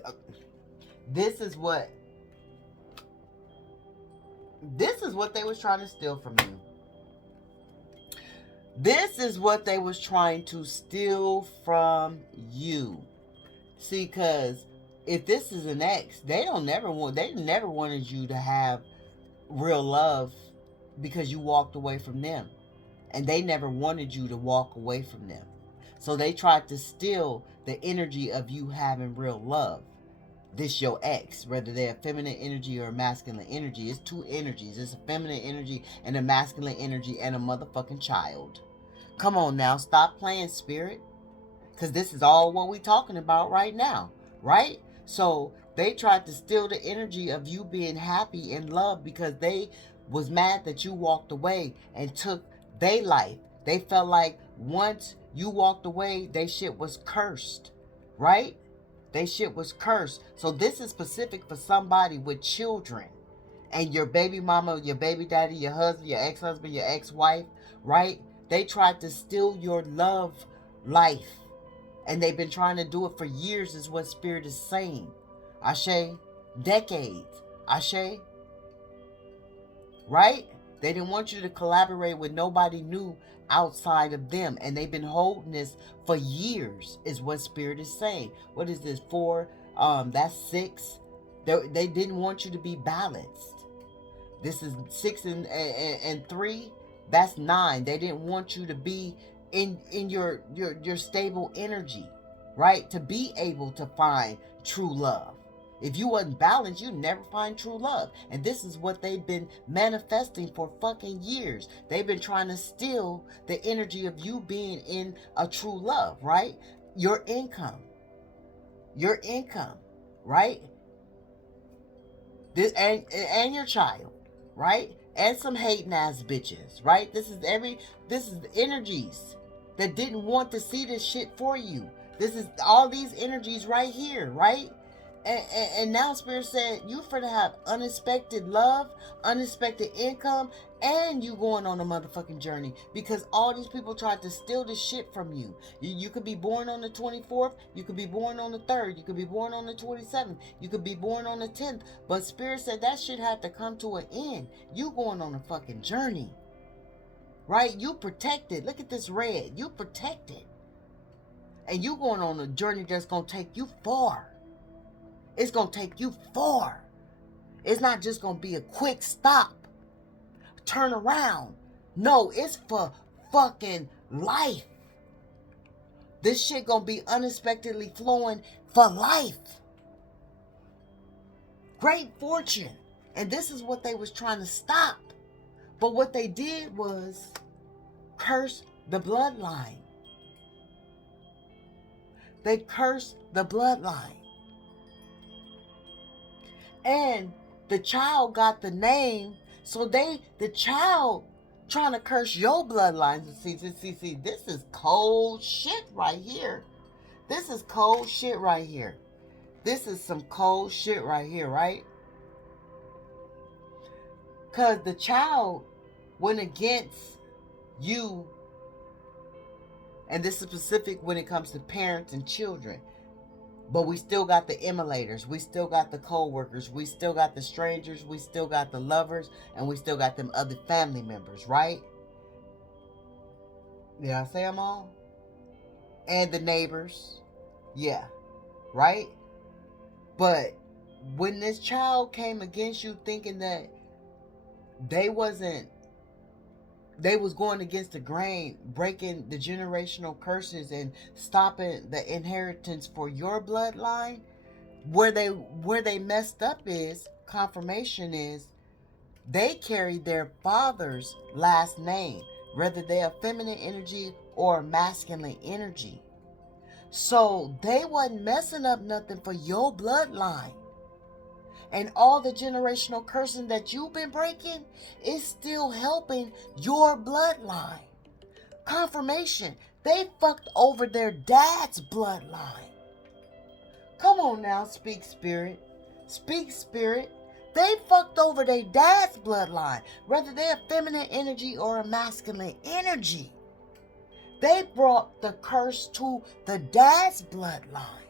they was trying to steal from you. This is what they was trying to steal from you. See, because if this is an ex, they never wanted you to have real love because you walked away from them. And they never wanted you to walk away from them. So they tried to steal the energy of you having real love. This your ex, whether they're a feminine energy or a masculine energy. It's two energies. It's a feminine energy and a masculine energy and a motherfucking child. Come on now, stop playing, Spirit. Because this is all what we talking about right now, right? So they tried to steal the energy of you being happy and loved because they was mad that you walked away and took their life. They felt like once you walked away, they shit was cursed, right? They shit was cursed. So this is specific for somebody with children. And your baby mama, your baby daddy, your husband, your ex-husband, your ex-wife, right? They tried to steal your love life. And they've been trying to do it for years is what Spirit is saying. Ashe. Decades. Ashe. Right? They didn't want you to collaborate with nobody new outside of them. And they've been holding this for years is what Spirit is saying. What is this? 4? That's 6. They didn't want you to be balanced. This is 6 and 3. That's 9. They didn't want you to be in your stable energy, right? To be able to find true love. If you wasn't balanced, you'd never find true love. And this is what they've been manifesting for fucking years. They've been trying to steal the energy of you being in a true love, right? Your income. Your income, right? This and your child, right? And some hating ass bitches, right? This is energies that didn't want to see this shit for you. This is all these energies right here, right? And now Spirit said you for to have unexpected love, unexpected income, and you going on a motherfucking journey because all these people tried to steal this shit from you. You could be born on the 24th, you could be born on the 3rd, you could be born on the 27th, you could be born on the 10th, but Spirit said that shit had to come to an end. You going on a fucking journey, right? You protected. Look at this red. You protected. And you going on a journey that's going to take you far. It's going to take you far. It's not just going to be a quick stop. Turn around. No, it's for fucking life. This shit going to be unexpectedly flowing for life. Great fortune. And this is what they was trying to stop. But what they did was curse the bloodline. They cursed the bloodline. And the child got the name, so the child trying to curse your bloodline. See, this is cold shit right here. This is cold shit right here. This is some cold shit right here, right? Because the child went against you, and this is specific when it comes to parents and children. But we still got the emulators. We still got the co-workers. We still got the strangers. We still got the lovers. And we still got them other family members, right? Did I say them all? And the neighbors. Yeah. Right? But when this child came against you thinking that they was going against the grain, breaking the generational curses and stopping the inheritance for your bloodline, where they messed up is, confirmation is, they carried their father's last name, whether they're a feminine energy or a masculine energy. So they wasn't messing up nothing for your bloodline. And all the generational cursing that you've been breaking is still helping your bloodline. Confirmation. They fucked over their dad's bloodline. Come on now, speak spirit. Speak spirit. They fucked over their dad's bloodline, whether they're a feminine energy or a masculine energy. They brought the curse to the dad's bloodline.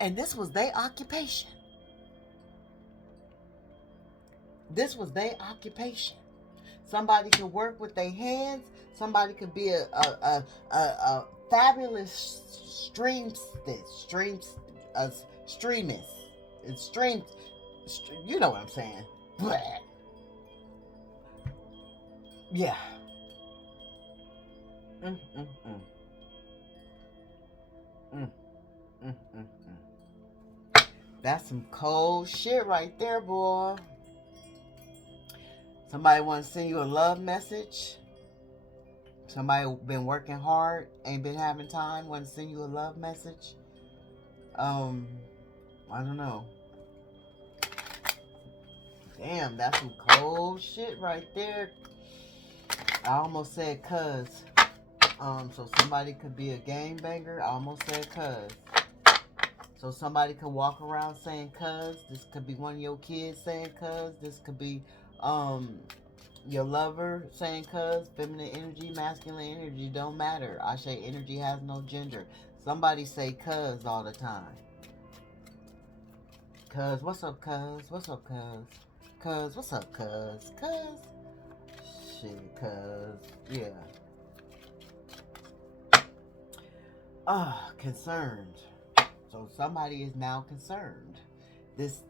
And this was their occupation. This was their occupation. Somebody could work with their hands. Somebody could be a fabulous streamist. You know what I'm saying. Blah. Yeah. Mm, mm, mm. Mm, mm, mm, mm. That's some cold shit right there, boy. Somebody want to send you a love message. Somebody been working hard, ain't been having time, want to send you a love message. I don't know. Damn, that's some cold shit right there. I almost said cuz. So somebody could be a gangbanger. I almost said cuz. So somebody could walk around saying cuz. This could be one of your kids saying cuz. This could be your lover saying cuz. Feminine energy, masculine energy, don't matter. I say energy has no gender. Somebody say cuz all the time. Cuz, what's up, cuz? What's up, cuz? Cuz, what's up, cuz? Cuz. Shit, cuz. Yeah. Concerned. So somebody is now concerned. this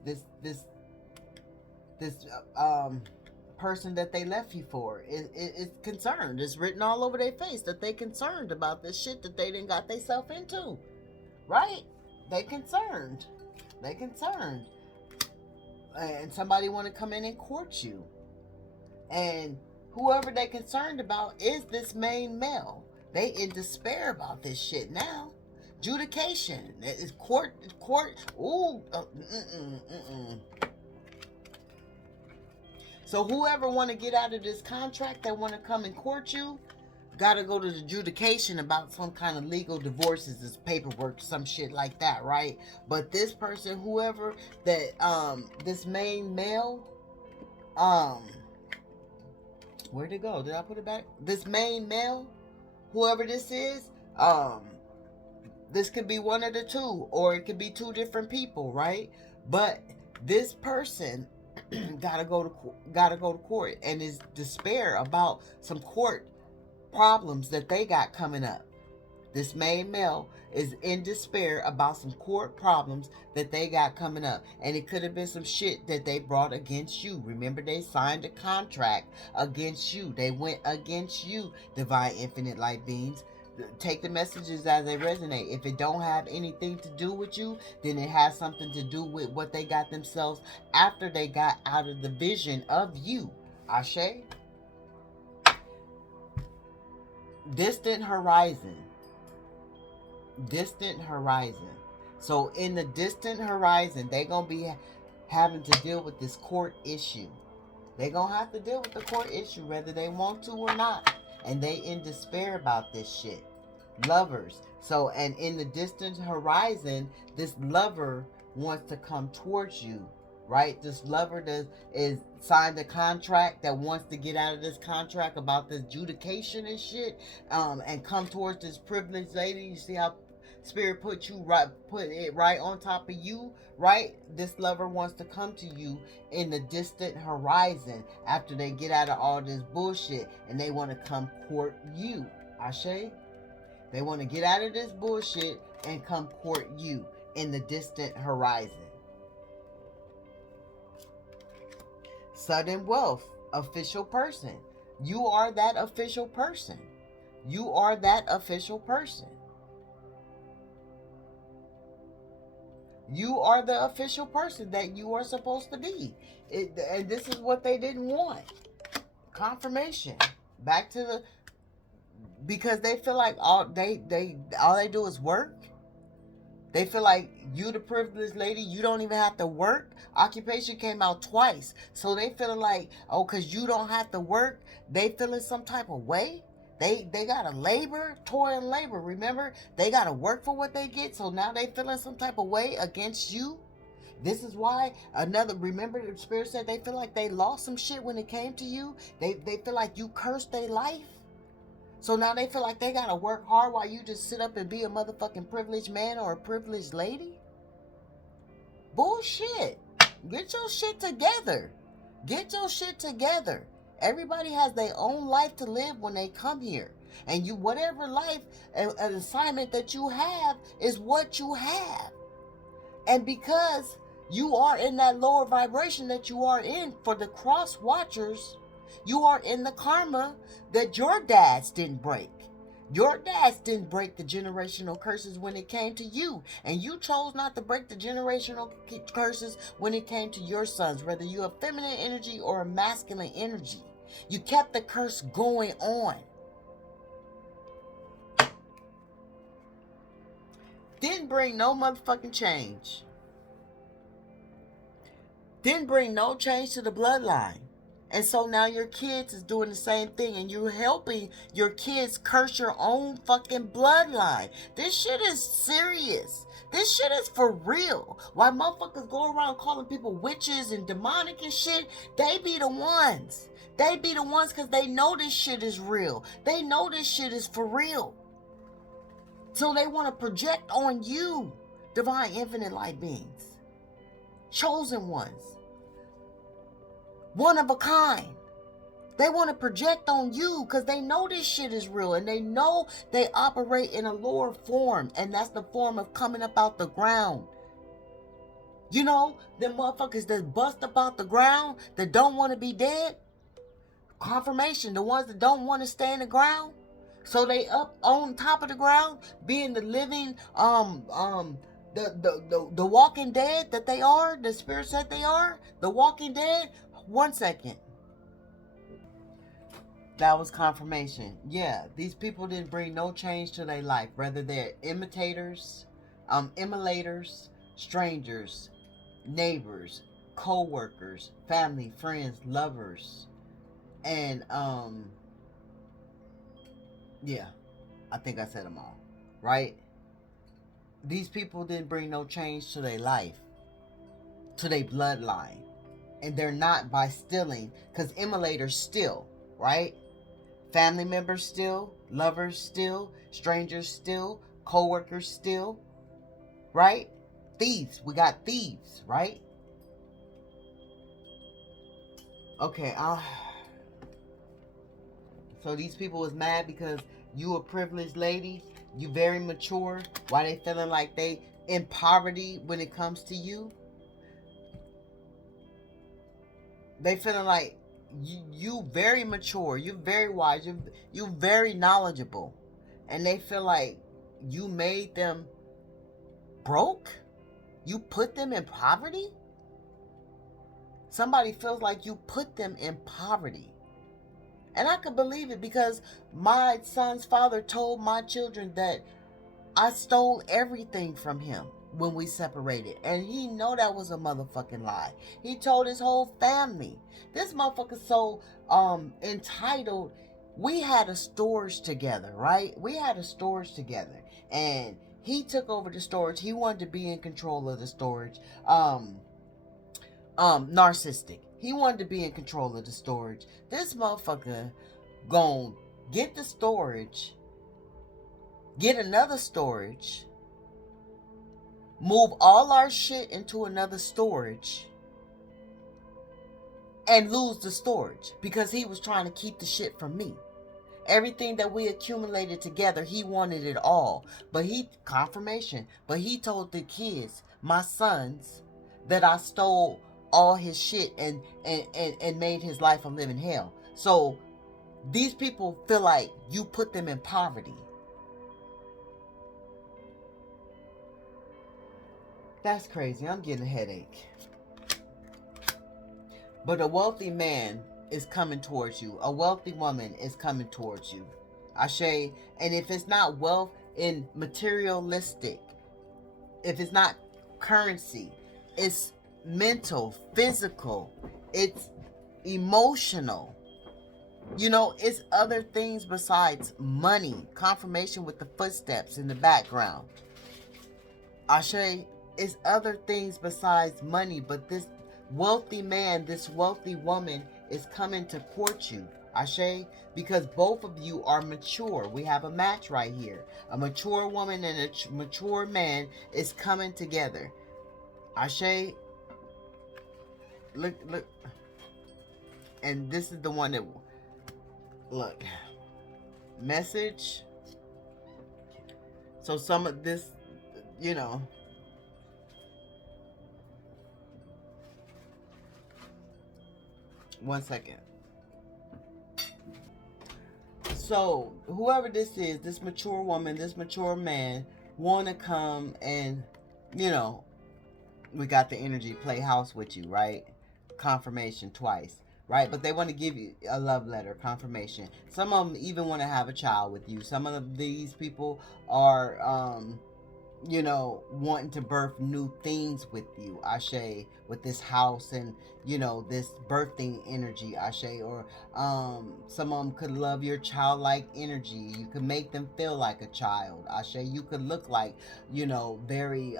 person that they left you for is concerned. It's written all over their face that they concerned about this shit that they didn't got themselves into. Right? They concerned. They concerned. And somebody want to come in and court you. And whoever they concerned about is this main male. They in despair about this shit now. Judication. It's court. Ooh. So whoever want to get out of this contract that want to come and court you, got to go to the adjudication about some kind of legal divorces, this paperwork, some shit like that, right? But this person, whoever that, this main male, where'd it go? Did I put it back? This main male, whoever this is, this could be one of the two, or it could be two different people, right? But this person gotta go to court and is despair about some court problems that they got coming up. This main male is in despair about some court problems that they got coming up. And it could have been some shit that they brought against you. Remember, they signed a contract against you. They went against you, divine infinite light beings. Take the messages as they resonate. If it don't have anything to do with you, then it has something to do with what they got themselves after they got out of the vision of you. Ashe? Distant horizon. Distant horizon. So in the distant horizon, they're going to be having to deal with this court issue. They're going to have to deal with the court issue whether they want to or not. And they in despair about this shit. Lovers. So, and in the distant horizon, this lover wants to come towards you. Right? This lover that is signed a contract that wants to get out of this contract about this adjudication and shit, and come towards this privileged lady. You see how Spirit put it right on top of you, right? This lover wants to come to you in the distant horizon after they get out of all this bullshit, and they want to come court you. Ashe? They want to get out of this bullshit and come court you in the distant horizon. Sudden wealth, official person. You are that official person. You are that official person. You are the official person that you are supposed to be. And this is what they didn't want. Confirmation. Back to the... Because they feel like all they do is work. They feel like you the privileged lady, you don't even have to work. Occupation came out twice. So they feeling like, oh, because you don't have to work, they feeling some type of way. They got to toil and labor. Remember, they got to work for what they get. So now they feeling some type of way against you. This is why remember the Spirit said they feel like they lost some shit when it came to you. They feel like you cursed their life. So now they feel like they gotta work hard while you just sit up and be a motherfucking privileged man or a privileged lady? Bullshit. Get your shit together. Get your shit together. Everybody has their own life to live when they come here. And you, whatever life, an assignment that you have is what you have. And because you are in that lower vibration that you are in, for the cross watchers, you are in the karma that your dads didn't break. Your dads didn't break the generational curses when it came to you. And you chose not to break the generational curses when it came to your sons, whether you're a feminine energy or a masculine energy. You kept the curse going on. Didn't bring no motherfucking change. Didn't bring no change to the bloodline. And so now your kids is doing the same thing, and you're helping your kids curse your own fucking bloodline. This shit is serious. This shit is for real. Why motherfuckers go around calling people witches and demonic and shit, they be the ones. They be the ones because they know this shit is real. They know this shit is for real. So they want to project on you, divine infinite light beings. Chosen ones. One of a kind. They want to project on you because they know this shit is real, and they know they operate in a lower form, and that's the form of coming up out the ground. You know, them motherfuckers that bust up out the ground that don't want to be dead. Confirmation, the ones that don't want to stay in the ground. So they up on top of the ground, being the living, the walking dead that they are, the spirits that they are, the walking dead. 1 second. That was confirmation. Yeah, these people didn't bring no change to their life. Whether they're imitators, emulators, strangers, neighbors, co-workers, family, friends, lovers, and yeah, I think I said them all. Right? These people didn't bring no change to their life, to their bloodline. And they're not by stealing, because emulators steal, right? Family members steal, lovers steal, strangers steal, co-workers steal, right? Thieves, we got thieves, right? Okay, so these people was mad because you a privileged lady, you very mature. Why they feeling like they in poverty when it comes to you? They feeling like you very mature, you very wise, you very knowledgeable, and they feel like you made them broke. You put them in poverty. Somebody feels like you put them in poverty. And I could believe it, because my son's father told my children that I stole everything from him when we separated. And he know that was a motherfucking lie. He told his whole family. This motherfucker's so entitled. We had a storage together, right? We had a storage together. And he took over the storage. He wanted to be in control of the storage. Narcissistic. He wanted to be in control of the storage. This motherfucker gon' get the storage, get another storage, move all our shit into another storage, and lose the storage because he was trying to keep the shit from me. Everything that we accumulated together, he wanted it all. But he told the kids, my sons, that I stole all his shit and made his life a living hell. So these people feel like you put them in poverty. That's crazy. I'm getting a headache. But a wealthy man is coming towards you. A wealthy woman is coming towards you. Ashe. And if it's not wealth in materialistic, if it's not currency, it's mental, physical, it's emotional. You know, it's other things besides money. Confirmation with the footsteps in the background. Ashe, it's other things besides money, but this wealthy man, this wealthy woman is coming to court you. Ashe, because both of you are mature. We have a match right here. A mature woman and a mature man is coming together. Ashe, look. And this is the one that, look, message. So some of this, you know, one second. So whoever this is, this mature woman, this mature man, want to come and, you know, we got the energy play house with you, right? Confirmation twice, right? But they want to give you a love letter, confirmation. Some of them even want to have a child with you. Some of these people are you know, wanting to birth new things with you, Ashe, with this house and, you know, this birthing energy, Ashe, or some of them could love your childlike energy. You could make them feel like a child, Ashe. You could look like, you know, very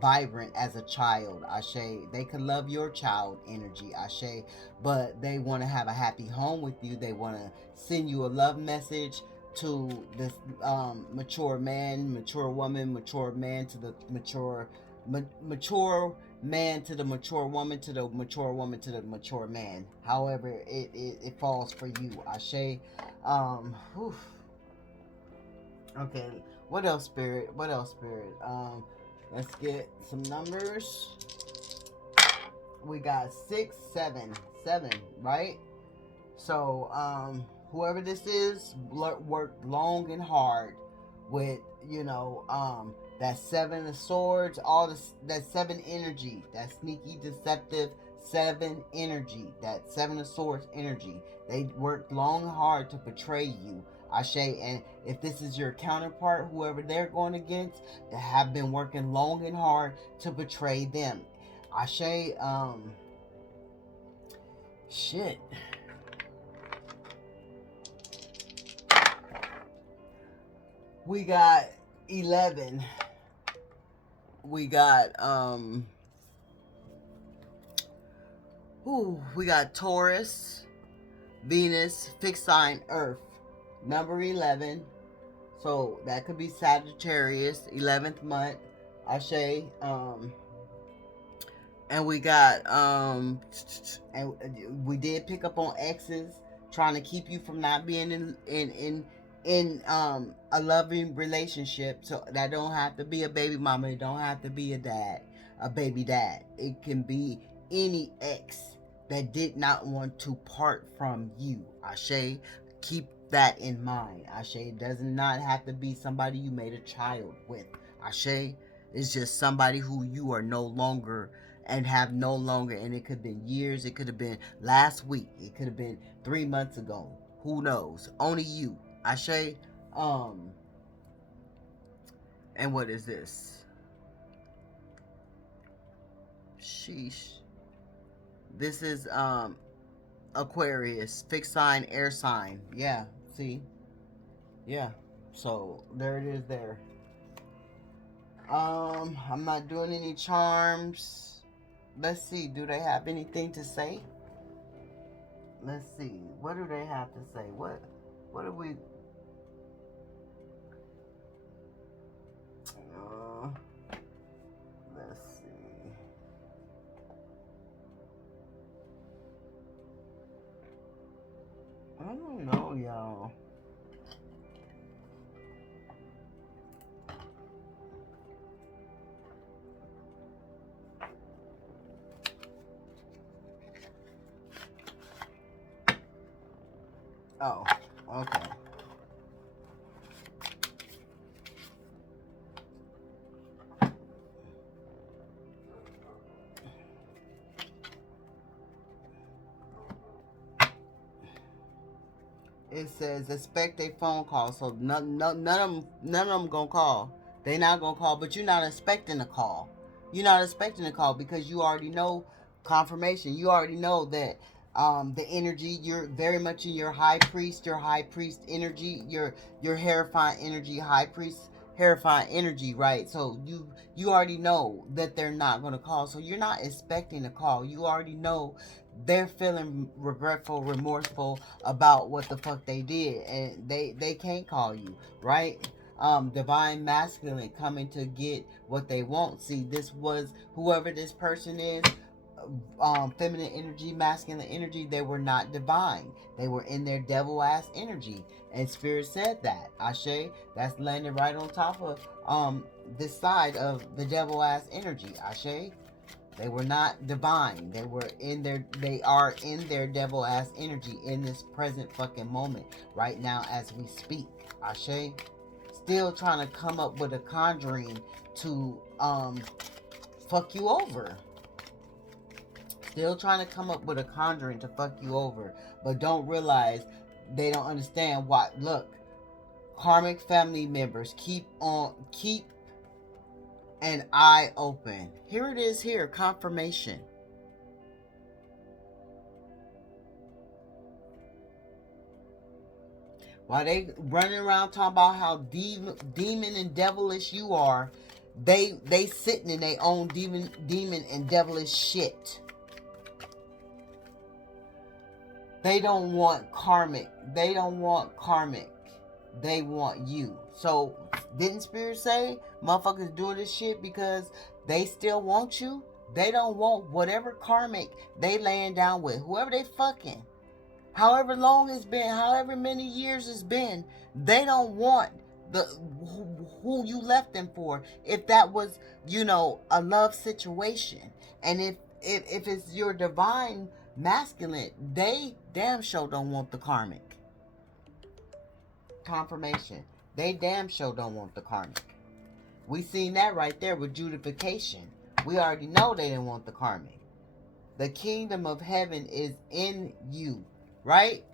vibrant as a child, Ashe. They could love your child energy, Ashe, but they want to have a happy home with you. They want to send you a love message to this mature man, mature woman, mature man to the mature man to the mature woman, to the mature woman to the mature man. However it falls for you, Ashe. Okay, what else, spirit? What else, spirit? Let's get some numbers. We got 6, 7, 7, right? So, whoever this is worked long and hard with, that 7 of swords, all this, that 7 energy, that sneaky, deceptive 7 energy, that 7 of swords energy. They worked long and hard to betray you, Ashe. And if this is your counterpart, whoever they're going against, they have been working long and hard to betray them. Ashe, shit. We got 11. We got we got Taurus, Venus, fixed sign Earth, number 11. So that could be Sagittarius, 11th month, Ashe. And we got and we did pick up on exes trying to keep you from not being in a loving relationship. So that don't have to be a baby mama, it don't have to be a baby dad. It can be any ex that did not want to part from you, Ashe. Keep that in mind, Ashe. It does not have to be somebody you made a child with, Ashe. It's just somebody who you are no longer and have no longer, and it could have been years, it could have been last week, it could have been 3 months ago, who knows, only you, Ashe. And what is this? Sheesh. This is Aquarius, fixed sign, air sign. Yeah, see? Yeah, so there it is there. I'm not doing any charms. Let's see, do they have anything to say? Let's see, what do they have to say? What do we... let's see. I don't know, y'all. Oh, okay. It says expect a phone call, so none of them gonna call. They not gonna call, but you're not expecting a call. You're not expecting a call because you already know confirmation. You already know that the energy, you're very much in your high priest energy, your Hierophant energy, high priest Hierophant energy, right? So you already know that they're not gonna call, so you're not expecting a call. You already know they're feeling regretful, remorseful about what the fuck they did, and they can't call you, right? Divine masculine coming to get what they want. See, this was whoever this person is, feminine energy, masculine energy, they were not divine. They were in their devil ass energy. And Spirit said that. Ashe, that's landed right on top of this side of the devil ass energy. Ashe. They were not divine. They are in their devil ass energy in this present fucking moment right now as we speak. Ashe. Still trying to come up with a conjuring to fuck you over. Still trying to come up with a conjuring to fuck you over, but don't realize they don't understand why. Look, karmic family members, keep an eye open. Here it is here, confirmation. While they running around talking about how demon and devilish you are, they sitting in their own demon and devilish shit. They don't want karmic. They don't want karmic. They want you. So, didn't Spirit say motherfuckers doing this shit because they still want you? They don't want whatever karmic they laying down with. Whoever they fucking. However long it's been, however many years it's been, they don't want the who you left them for, if that was, you know, a love situation. And if it's your divine masculine, they damn sure don't want the karmic. Confirmation. They damn sure don't want the karmic. We seen that right there with justification. We already know they didn't want the karmic. The kingdom of heaven is in you, right?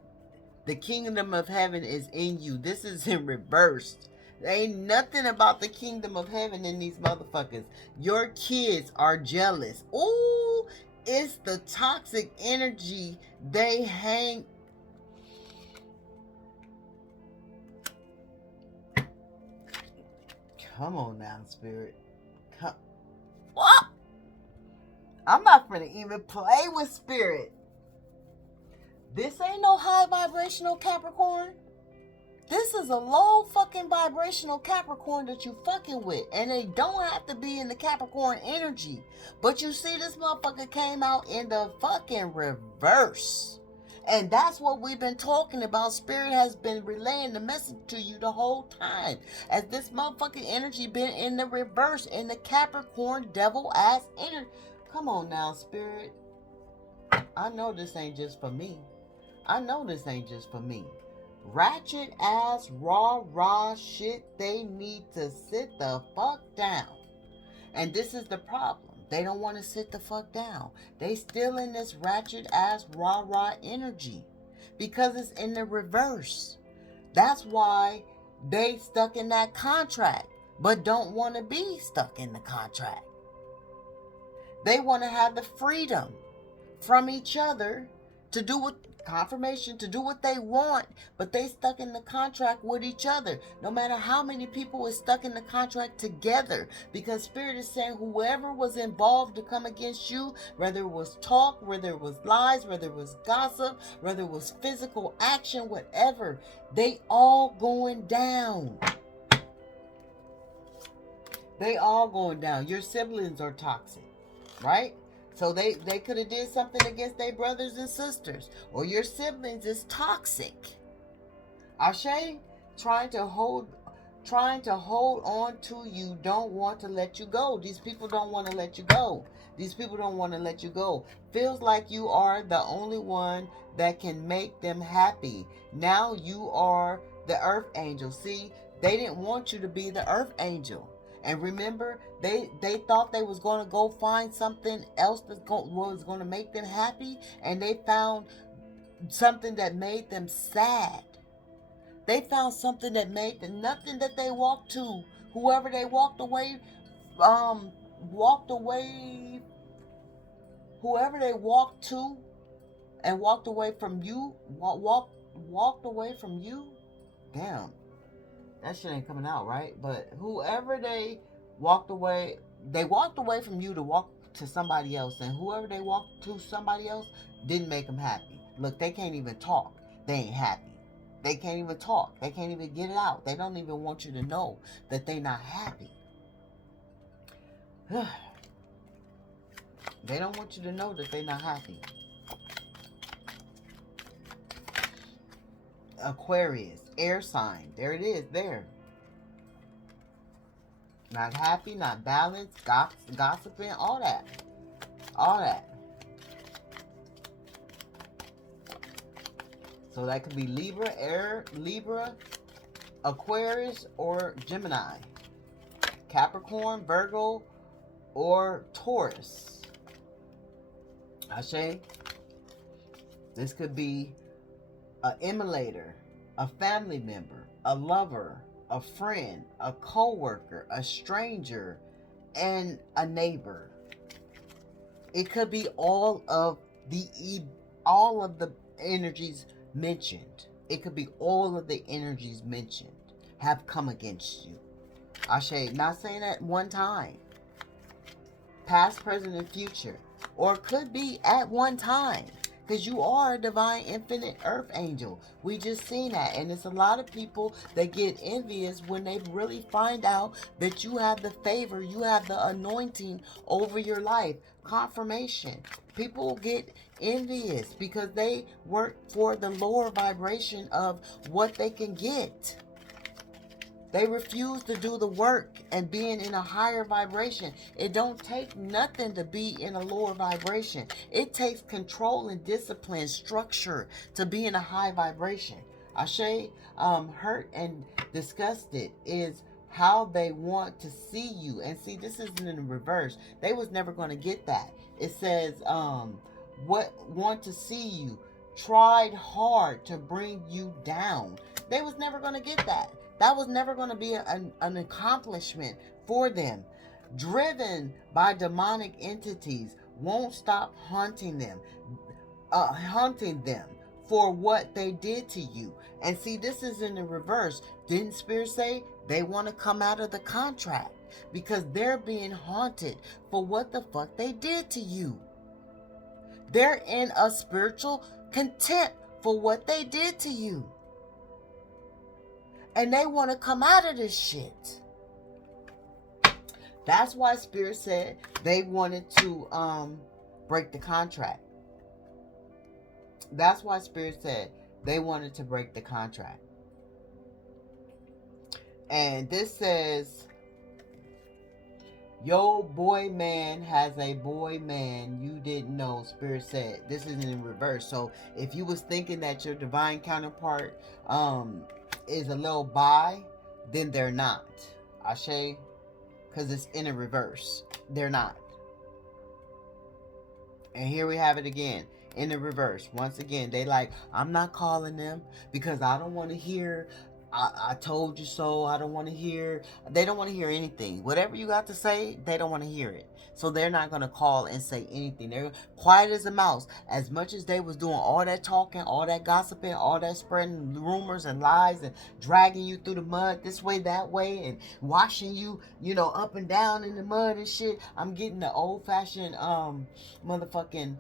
The kingdom of heaven is in you. This is in reverse. There ain't nothing about the kingdom of heaven in these motherfuckers. Your kids are jealous. Ooh, it's the toxic energy they hang. Come on now, spirit. Come. What? I'm not gonna even play with spirit. This ain't no high vibrational Capricorn. This is a low fucking vibrational Capricorn that you fucking with. And they don't have to be in the Capricorn energy. But you see, this motherfucker came out in the fucking reverse. And that's what we've been talking about. Spirit has been relaying the message to you the whole time. As this motherfucking energy been in the reverse, in the Capricorn devil ass energy. Come on now, Spirit. I know this ain't just for me. I know this ain't just for me. Ratchet ass raw shit, they need to sit the fuck down. And this is the problem. They don't want to sit the fuck down. They still in this ratchet ass raw energy because it's in the reverse. That's why they stuck in that contract but don't want to be stuck in the contract. They want to have the freedom from each other to do what confirmation, to do what they want, but they stuck in the contract with each other. No matter how many people is stuck in the contract together, because Spirit is saying whoever was involved to come against you, whether it was talk, whether it was lies, whether it was gossip, whether it was physical action, whatever, they all going down. They all going down. Your siblings are toxic, right? So they could have did something against their brothers and sisters. Or your siblings is toxic. Ashe, trying to hold on to you, don't want to let you go. These people don't want to let you go. These people don't want to let you go. Feels like you are the only one that can make them happy. Now you are the earth angel. See, they didn't want you to be the earth angel. And remember, they thought they was going to go find something else that was going to make them happy. And they found something that made them sad. They found something that made them, nothing that they walked to. Whoever they walked away, whoever they walked to and walked away from you, walked away from you. Damn. That shit ain't coming out, right? But whoever they walked away from you to walk to somebody else. And whoever they walked to somebody else didn't make them happy. Look, they can't even talk. They ain't happy. They can't even talk. They can't even get it out. They don't even want you to know that they not happy. They don't want you to know that they not happy. Aquarius, air sign. There it is, there. Not happy, not balanced, gossiping, all that. All that. So that could be Libra, Aquarius, or Gemini. Capricorn, Virgo, or Taurus. Ashe. This could be an emulator, a family member, a lover, a friend, a co-worker, a stranger, and a neighbor. It could be all of the energies mentioned. It could be all of the energies mentioned have come against you. Ashe, not saying at one time. Past, present, and future. Or it could be at one time. Because you are a divine infinite earth angel. We just seen that. And it's a lot of people that get envious when they really find out that you have the favor, you have the anointing over your life. Confirmation. People get envious because they work for the lower vibration of what they can get. They refuse to do the work and being in a higher vibration. It don't take nothing to be in a lower vibration. It takes control and discipline, structure to be in a high vibration. Ashe, hurt and disgusted is how they want to see you. And see, this isn't in reverse. They was never going to get that. It says, what want to see you, tried hard to bring you down. They was never going to get that. That was never going to be an accomplishment for them. Driven by demonic entities, won't stop hunting them for what they did to you. And see, this is in the reverse. Didn't Spirit say they want to come out of the contract because they're being haunted for what the fuck they did to you? They're in a spiritual contempt for what they did to you. And they want to come out of this shit. That's why Spirit said they wanted to break the contract. That's why Spirit said they wanted to break the contract. And this says, yo boy man has a boy man you didn't know. Spirit said this is in reverse. So if you was thinking that your divine counterpart is a little bi, then they're not. Ashe, because it's in a reverse. They're not. And here we have it again. In the reverse. Once again, they like, I'm not calling them because I don't want to hear, I told you so. I don't want to hear. They don't want to hear anything. Whatever you got to say, they don't want to hear it. So they're not going to call and say anything. They're quiet as a mouse. As much as they was doing all that talking, all that gossiping, all that spreading rumors and lies and dragging you through the mud this way, that way, and washing you, up and down in the mud and shit. I'm getting the old-fashioned motherfucking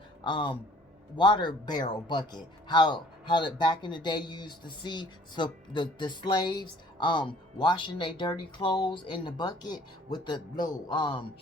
water barrel bucket. How that back in the day you used to see the slaves washing their dirty clothes in the bucket with the little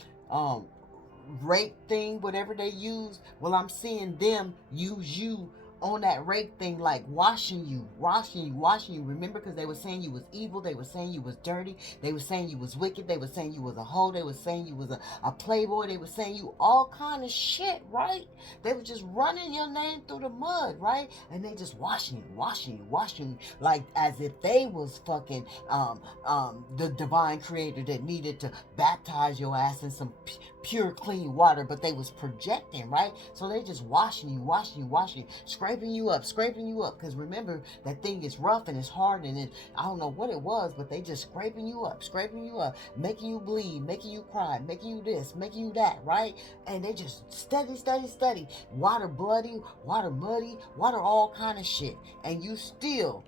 rake thing, whatever they use. Well, I'm seeing them use you on that rake thing, like washing you. Remember, because they were saying you was evil, they were saying you was dirty, they were saying you was wicked, they were saying you was a hoe, they were saying you was a playboy, they were saying you all kind of shit, right? They were just running your name through the mud, right? And they just washing you, like as if they was fucking the divine creator that needed to baptize your ass in some pure clean water, but they was projecting, right? So they just washing you, scraping you up, because remember, that thing is rough and it's hard, and I don't know what it was, but they just scraping you up, making you bleed, making you cry, making you this, making you that, right? And they just steady, water bloody, water muddy, water all kind of shit, and you still,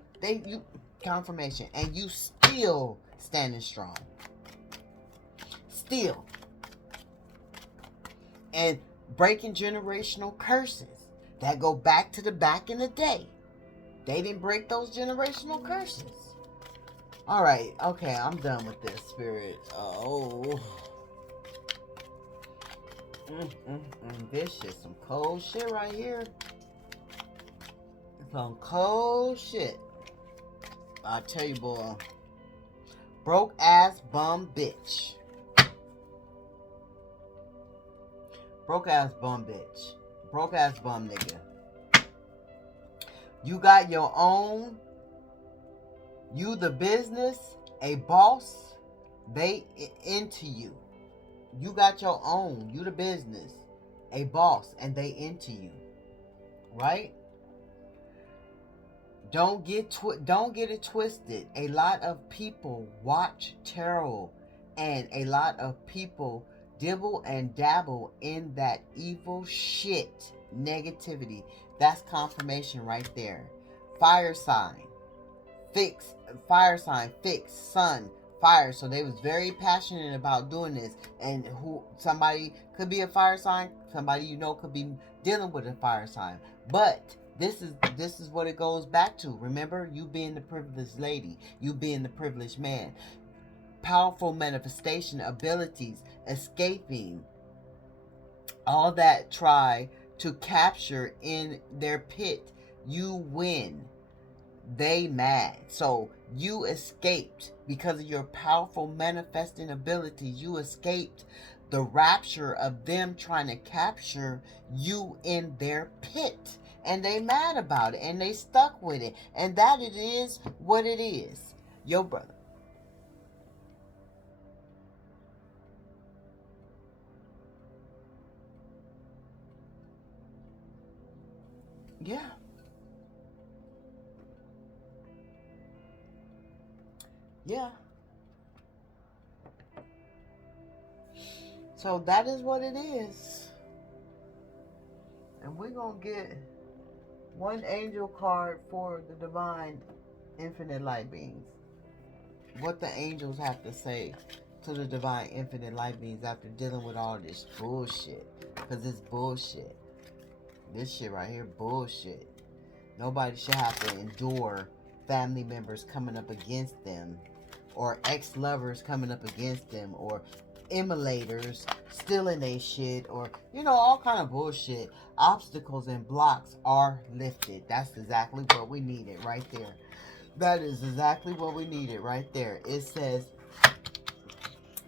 confirmation, and you still standing strong, still, and breaking generational curses that go back to the back in the day. They didn't break those generational curses. All right, okay, I'm done with this, Spirit. This shit, some cold shit right here. Some cold shit. I tell you, boy. Broke ass bum bitch. Broke ass bum bitch. Broke ass bum nigga. You got your own. You the business. A boss. They into you. You got your own. You the business. A boss. And they into you. Right? Don't get it twisted. A lot of people watch tarot. And a lot of people dibble and dabble in that evil shit, negativity. That's confirmation right there. Fire sign, fix, sun, fire. So they was very passionate about doing this. And somebody could be a fire sign, somebody could be dealing with a fire sign. But this is what it goes back to. Remember, you being the privileged lady, you being the privileged man. Powerful manifestation abilities, escaping all that try to capture in their pit. You win. They mad. So you escaped because of your powerful manifesting ability. You escaped the rapture of them trying to capture you in their pit. And they mad about it and they stuck with it. And that it is what it is. Yo, brother. Yeah. Yeah. So that is what it is. And we're going to get one angel card for the divine infinite light beings. What the angels have to say to the divine infinite light beings after dealing with all this bullshit. Because it's bullshit. This shit right here, bullshit. Nobody should have to endure family members coming up against them, or ex-lovers coming up against them, or emulators stealing their shit, or all kind of bullshit. Obstacles and blocks are lifted. That's exactly what we needed right there. That is exactly what we needed right there. It says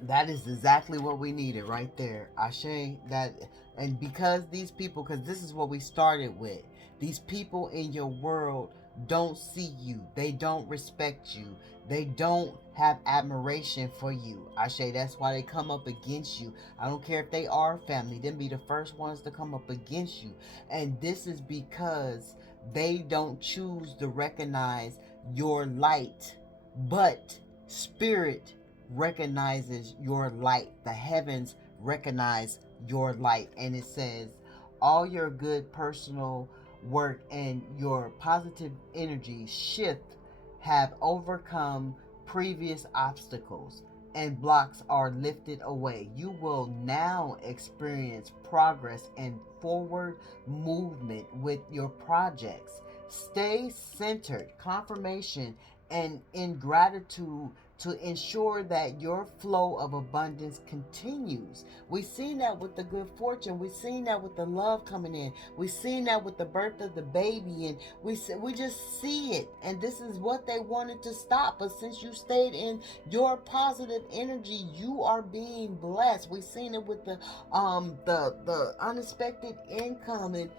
that is exactly what we needed right there. Ashe, that, and because these people, because this is what we started with, these people in your world don't see you. They don't respect you. They don't have admiration for you. Ashe, that's why they come up against you. I don't care if they are family. Them be the first ones to come up against you. And this is because they don't choose to recognize your light. But spirit recognizes your light. The heavens recognize your light. And it says, all your good personal work and your positive energy shift have overcome previous obstacles and blocks are lifted away. You will now experience progress and forward movement with your projects. Stay centered, confirmation, and in gratitude to ensure that your flow of abundance continues. We've seen that with the good fortune. We've seen that with the love coming in. We've seen that with the birth of the baby, and we just see it. And this is what they wanted to stop. But since you stayed in your positive energy, you are being blessed. We've seen it with the unexpected income, and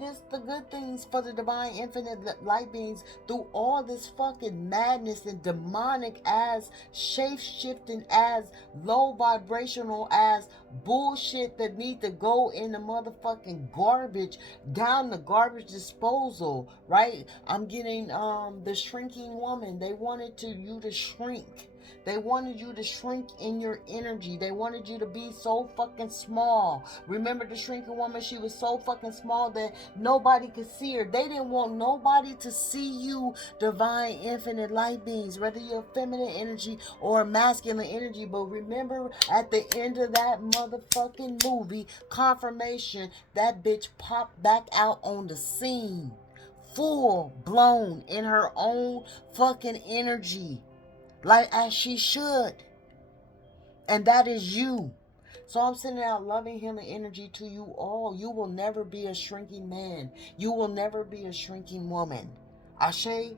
just the good things for the divine infinite light beings through all this fucking madness and demonic as shape shifting as low vibrational as bullshit that need to go in the motherfucking garbage, down the garbage disposal, right? I'm getting the shrinking woman. They wanted you to shrink. They wanted you to shrink in your energy. They wanted you to be so fucking small. Remember the shrinking woman? She was so fucking small that nobody could see her. They didn't want nobody to see you, divine infinite light beings, whether you're feminine energy or masculine energy. But remember, at the end of that motherfucking movie, confirmation, that bitch popped back out on the scene. Full blown in her own fucking energy, like as she should. And that is you. So I'm sending out loving healing energy to you all. You will never be a shrinking man. You will never be a shrinking woman. Ashe.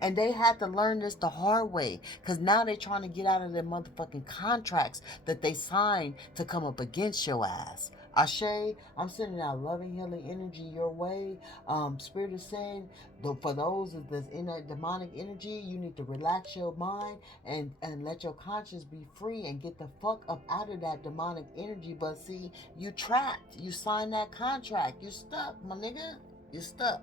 And they had to learn this the hard way. Because now they're trying to get out of their motherfucking contracts that they signed to come up against your ass. Ashe, I'm sending out loving healing energy your way. Spirit is saying, for those that's in that demonic energy, you need to relax your mind and let your conscience be free and get the fuck up out of that demonic energy. But see, you trapped. You signed that contract. You stuck, my nigga. You stuck.